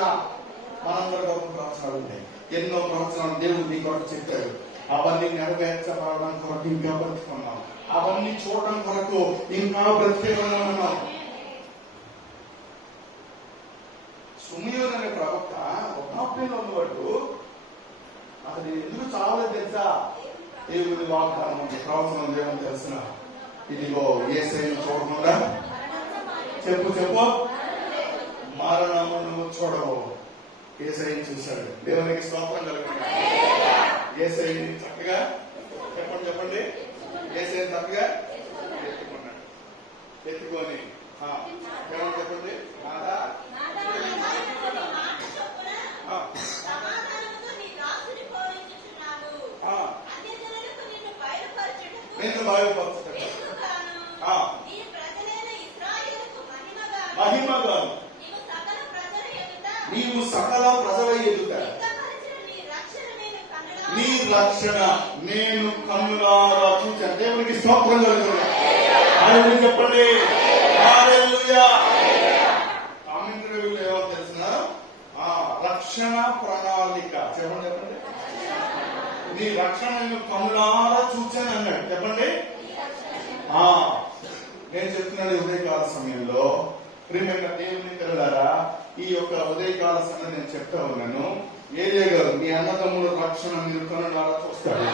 మనందరి కొరకు ప్రవచనాలు ఉన్నాయి. ఎన్నో ప్రవచనాలు దేవుడు నీ కొరకు చెప్పాడు. అవన్నీ నెరవేర్చబడడం కొరకు ఇంకా బ్రతుకున్నాం. అవన్నీ చూడడం కొరకు ఇంకా బ్రతికే ఉన్నాం. సుమియోన్ అనే ప్రవక్త వృద్ధాప్యంలో ఉన్నవాడు అసలు ఎందుకు చావలేదు తెలుసా? దేవుని వాగ్దానం ఉంది, ప్రవచనం దేవుని తెలిసిన. ఇదిగో యేసయ్యను చూడకుండా చెప్పు మరణమును చూడవు. యేసయ్యను చూశాడు. దేవునికి స్తోత్రం కలుగుతుంది. యేసయ్యని చక్కగా చెప్పండి యేసయ్యని చక్కగా ఎత్తుకున్నాడు. ఎత్తుకొని ఏమని చెప్పండి, నేను బాగుపరుచుతాను. మహిమ కాదు, నీవు సకల ప్రజల ఎదుట నీ రక్షణ నేను కన్నులారా చూచాను. దేవునికి స్తోత్రం కలుగుతుంది. ఆయన చెప్పండి హల్లెలూయా. కామెంటరీలో ఏమో తెలిసిన రక్షణ ప్రణాళిక చెప్పండి. నీ రక్షణ నేను కన్నులారా చూచాను అన్నాడు. చెప్పండి. నేను చెప్తున్నాను ఉదయకాల సమయంలో ప్రియమైన దేవుని పిల్లలారా, ఈ యొక్క ఉదయకాల సమయం నేను చెప్తా ఉన్నాను. ఏదే గారు మీ అన్నదమ్ముల రక్షణ మీరు కన్నులారా చూస్తారు.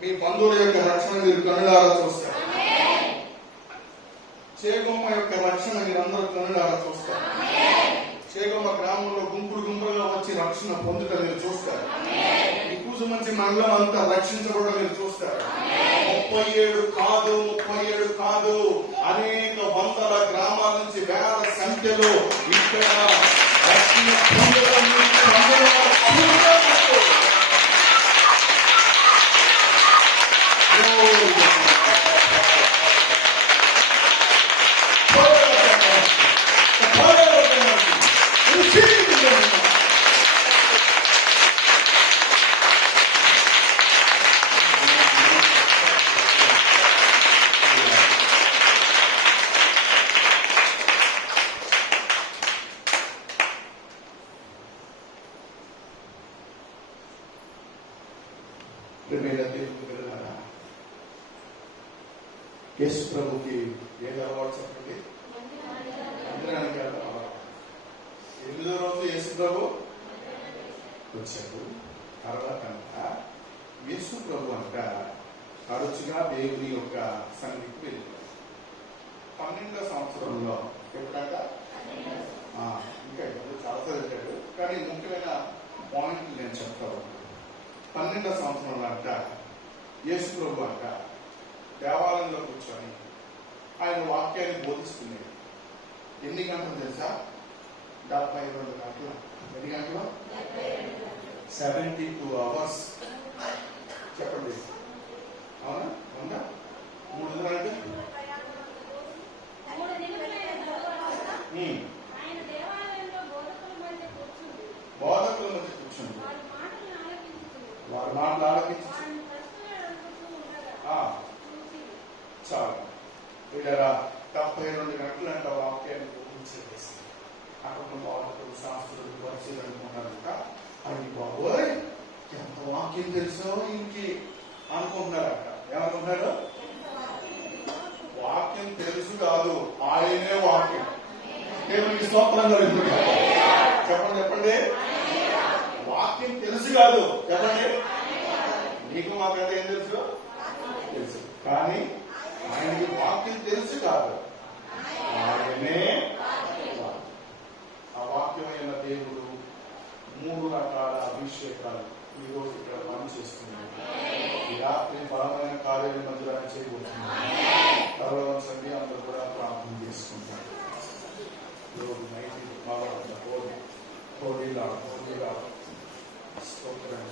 మీ బంధువుల యొక్క రక్షణ మీరు కన్నులారా చూస్తారు. చేగొమ్మ యొక్క రక్షణ మీరు అందరూ కన్నులారా చూస్తారు. చేగొమ్మ గ్రామంలో గుంపులుగా వచ్చి రక్షణ పొందుట మీరు చూస్తారు. ఈ కూసుమంచి మండలం అంతా రక్షించబడడం మీరు చూస్తారు. 37 కాదు అనేక వందల గ్రామాల నుంచి వేల సంఖ్యలో ఇక్కడ రక్షణ పొందడం యేసు ప్రభుకి ఏది అలవాటు చెప్పండి? మందిరానికి అలవాటు. 8వ రోజు యేసు ప్రభు వచ్చాడు. తర్వాత యేసు ప్రభు అంట తరచుగా దేవుని యొక్క సన్నిధికి వెళ్ళాడు. 12వ సంవత్సరంలో ఎప్పుడంట ఇంకా ఇప్పుడు చాలా చదివాడు, కానీ ముఖ్యమైన పాయింట్లు నేను చెప్తాను. 12వ సంవత్సరంలో అంట యేసు ప్రభు అంట దేవాలయంలో కూర్చొని ఆయన వాక్యాన్ని బోధిస్తున్నాడు. ఎన్ని గంటలు తెలుసా? 72 గంటలు. ఎన్ని గంటలు? 72 అవర్స్. చెప్పండి, అవునా? ఉందా? 3 గంటలు. బోధకుల మధ్య కూర్చుంది. వారి మాటలు ఆలకించి చాలు. వీళ్ళరా 72 గంటలు అంట వాక్యాన్ని బోధించేసి అక్కడ ఉన్న బోధకులు, శాస్త్రులు, పరిశీలన అనుకుంటారంట. అది బాబోయ్ ఎంత వాక్యం తెలుసో ఇంకి అనుకుంటున్నారంట. ఏమనుకుంటున్నారు? వాక్యం తెలుసు కాదు, ఆయనే వాక్యం. దేవునికి స్తోత్రం కలుగుతుంది. చెప్పండి చెప్పండి. వాక్యం తెలుసు కాదు, చెప్పండి. నీకు మాకంటే ఏం తెలుసు? తెలుసు. కానీ ఆయనకి వాక్యం తెలుసు కాదు, ఆయనే ఆ వాక్యమైన దేవుడు 3 రకాల అభిషేకాలు ఈ రోజు ఇక్కడ పని చేస్తున్నాడు. ఈ రాత్రి బలమైన కార్యాల మధ్య చేయబోతున్నాడు. పరలోకండి అందరూ కూడా ప్రార్థన చేసుకుంటారు. నైట్ బాగా స్తోత్రం.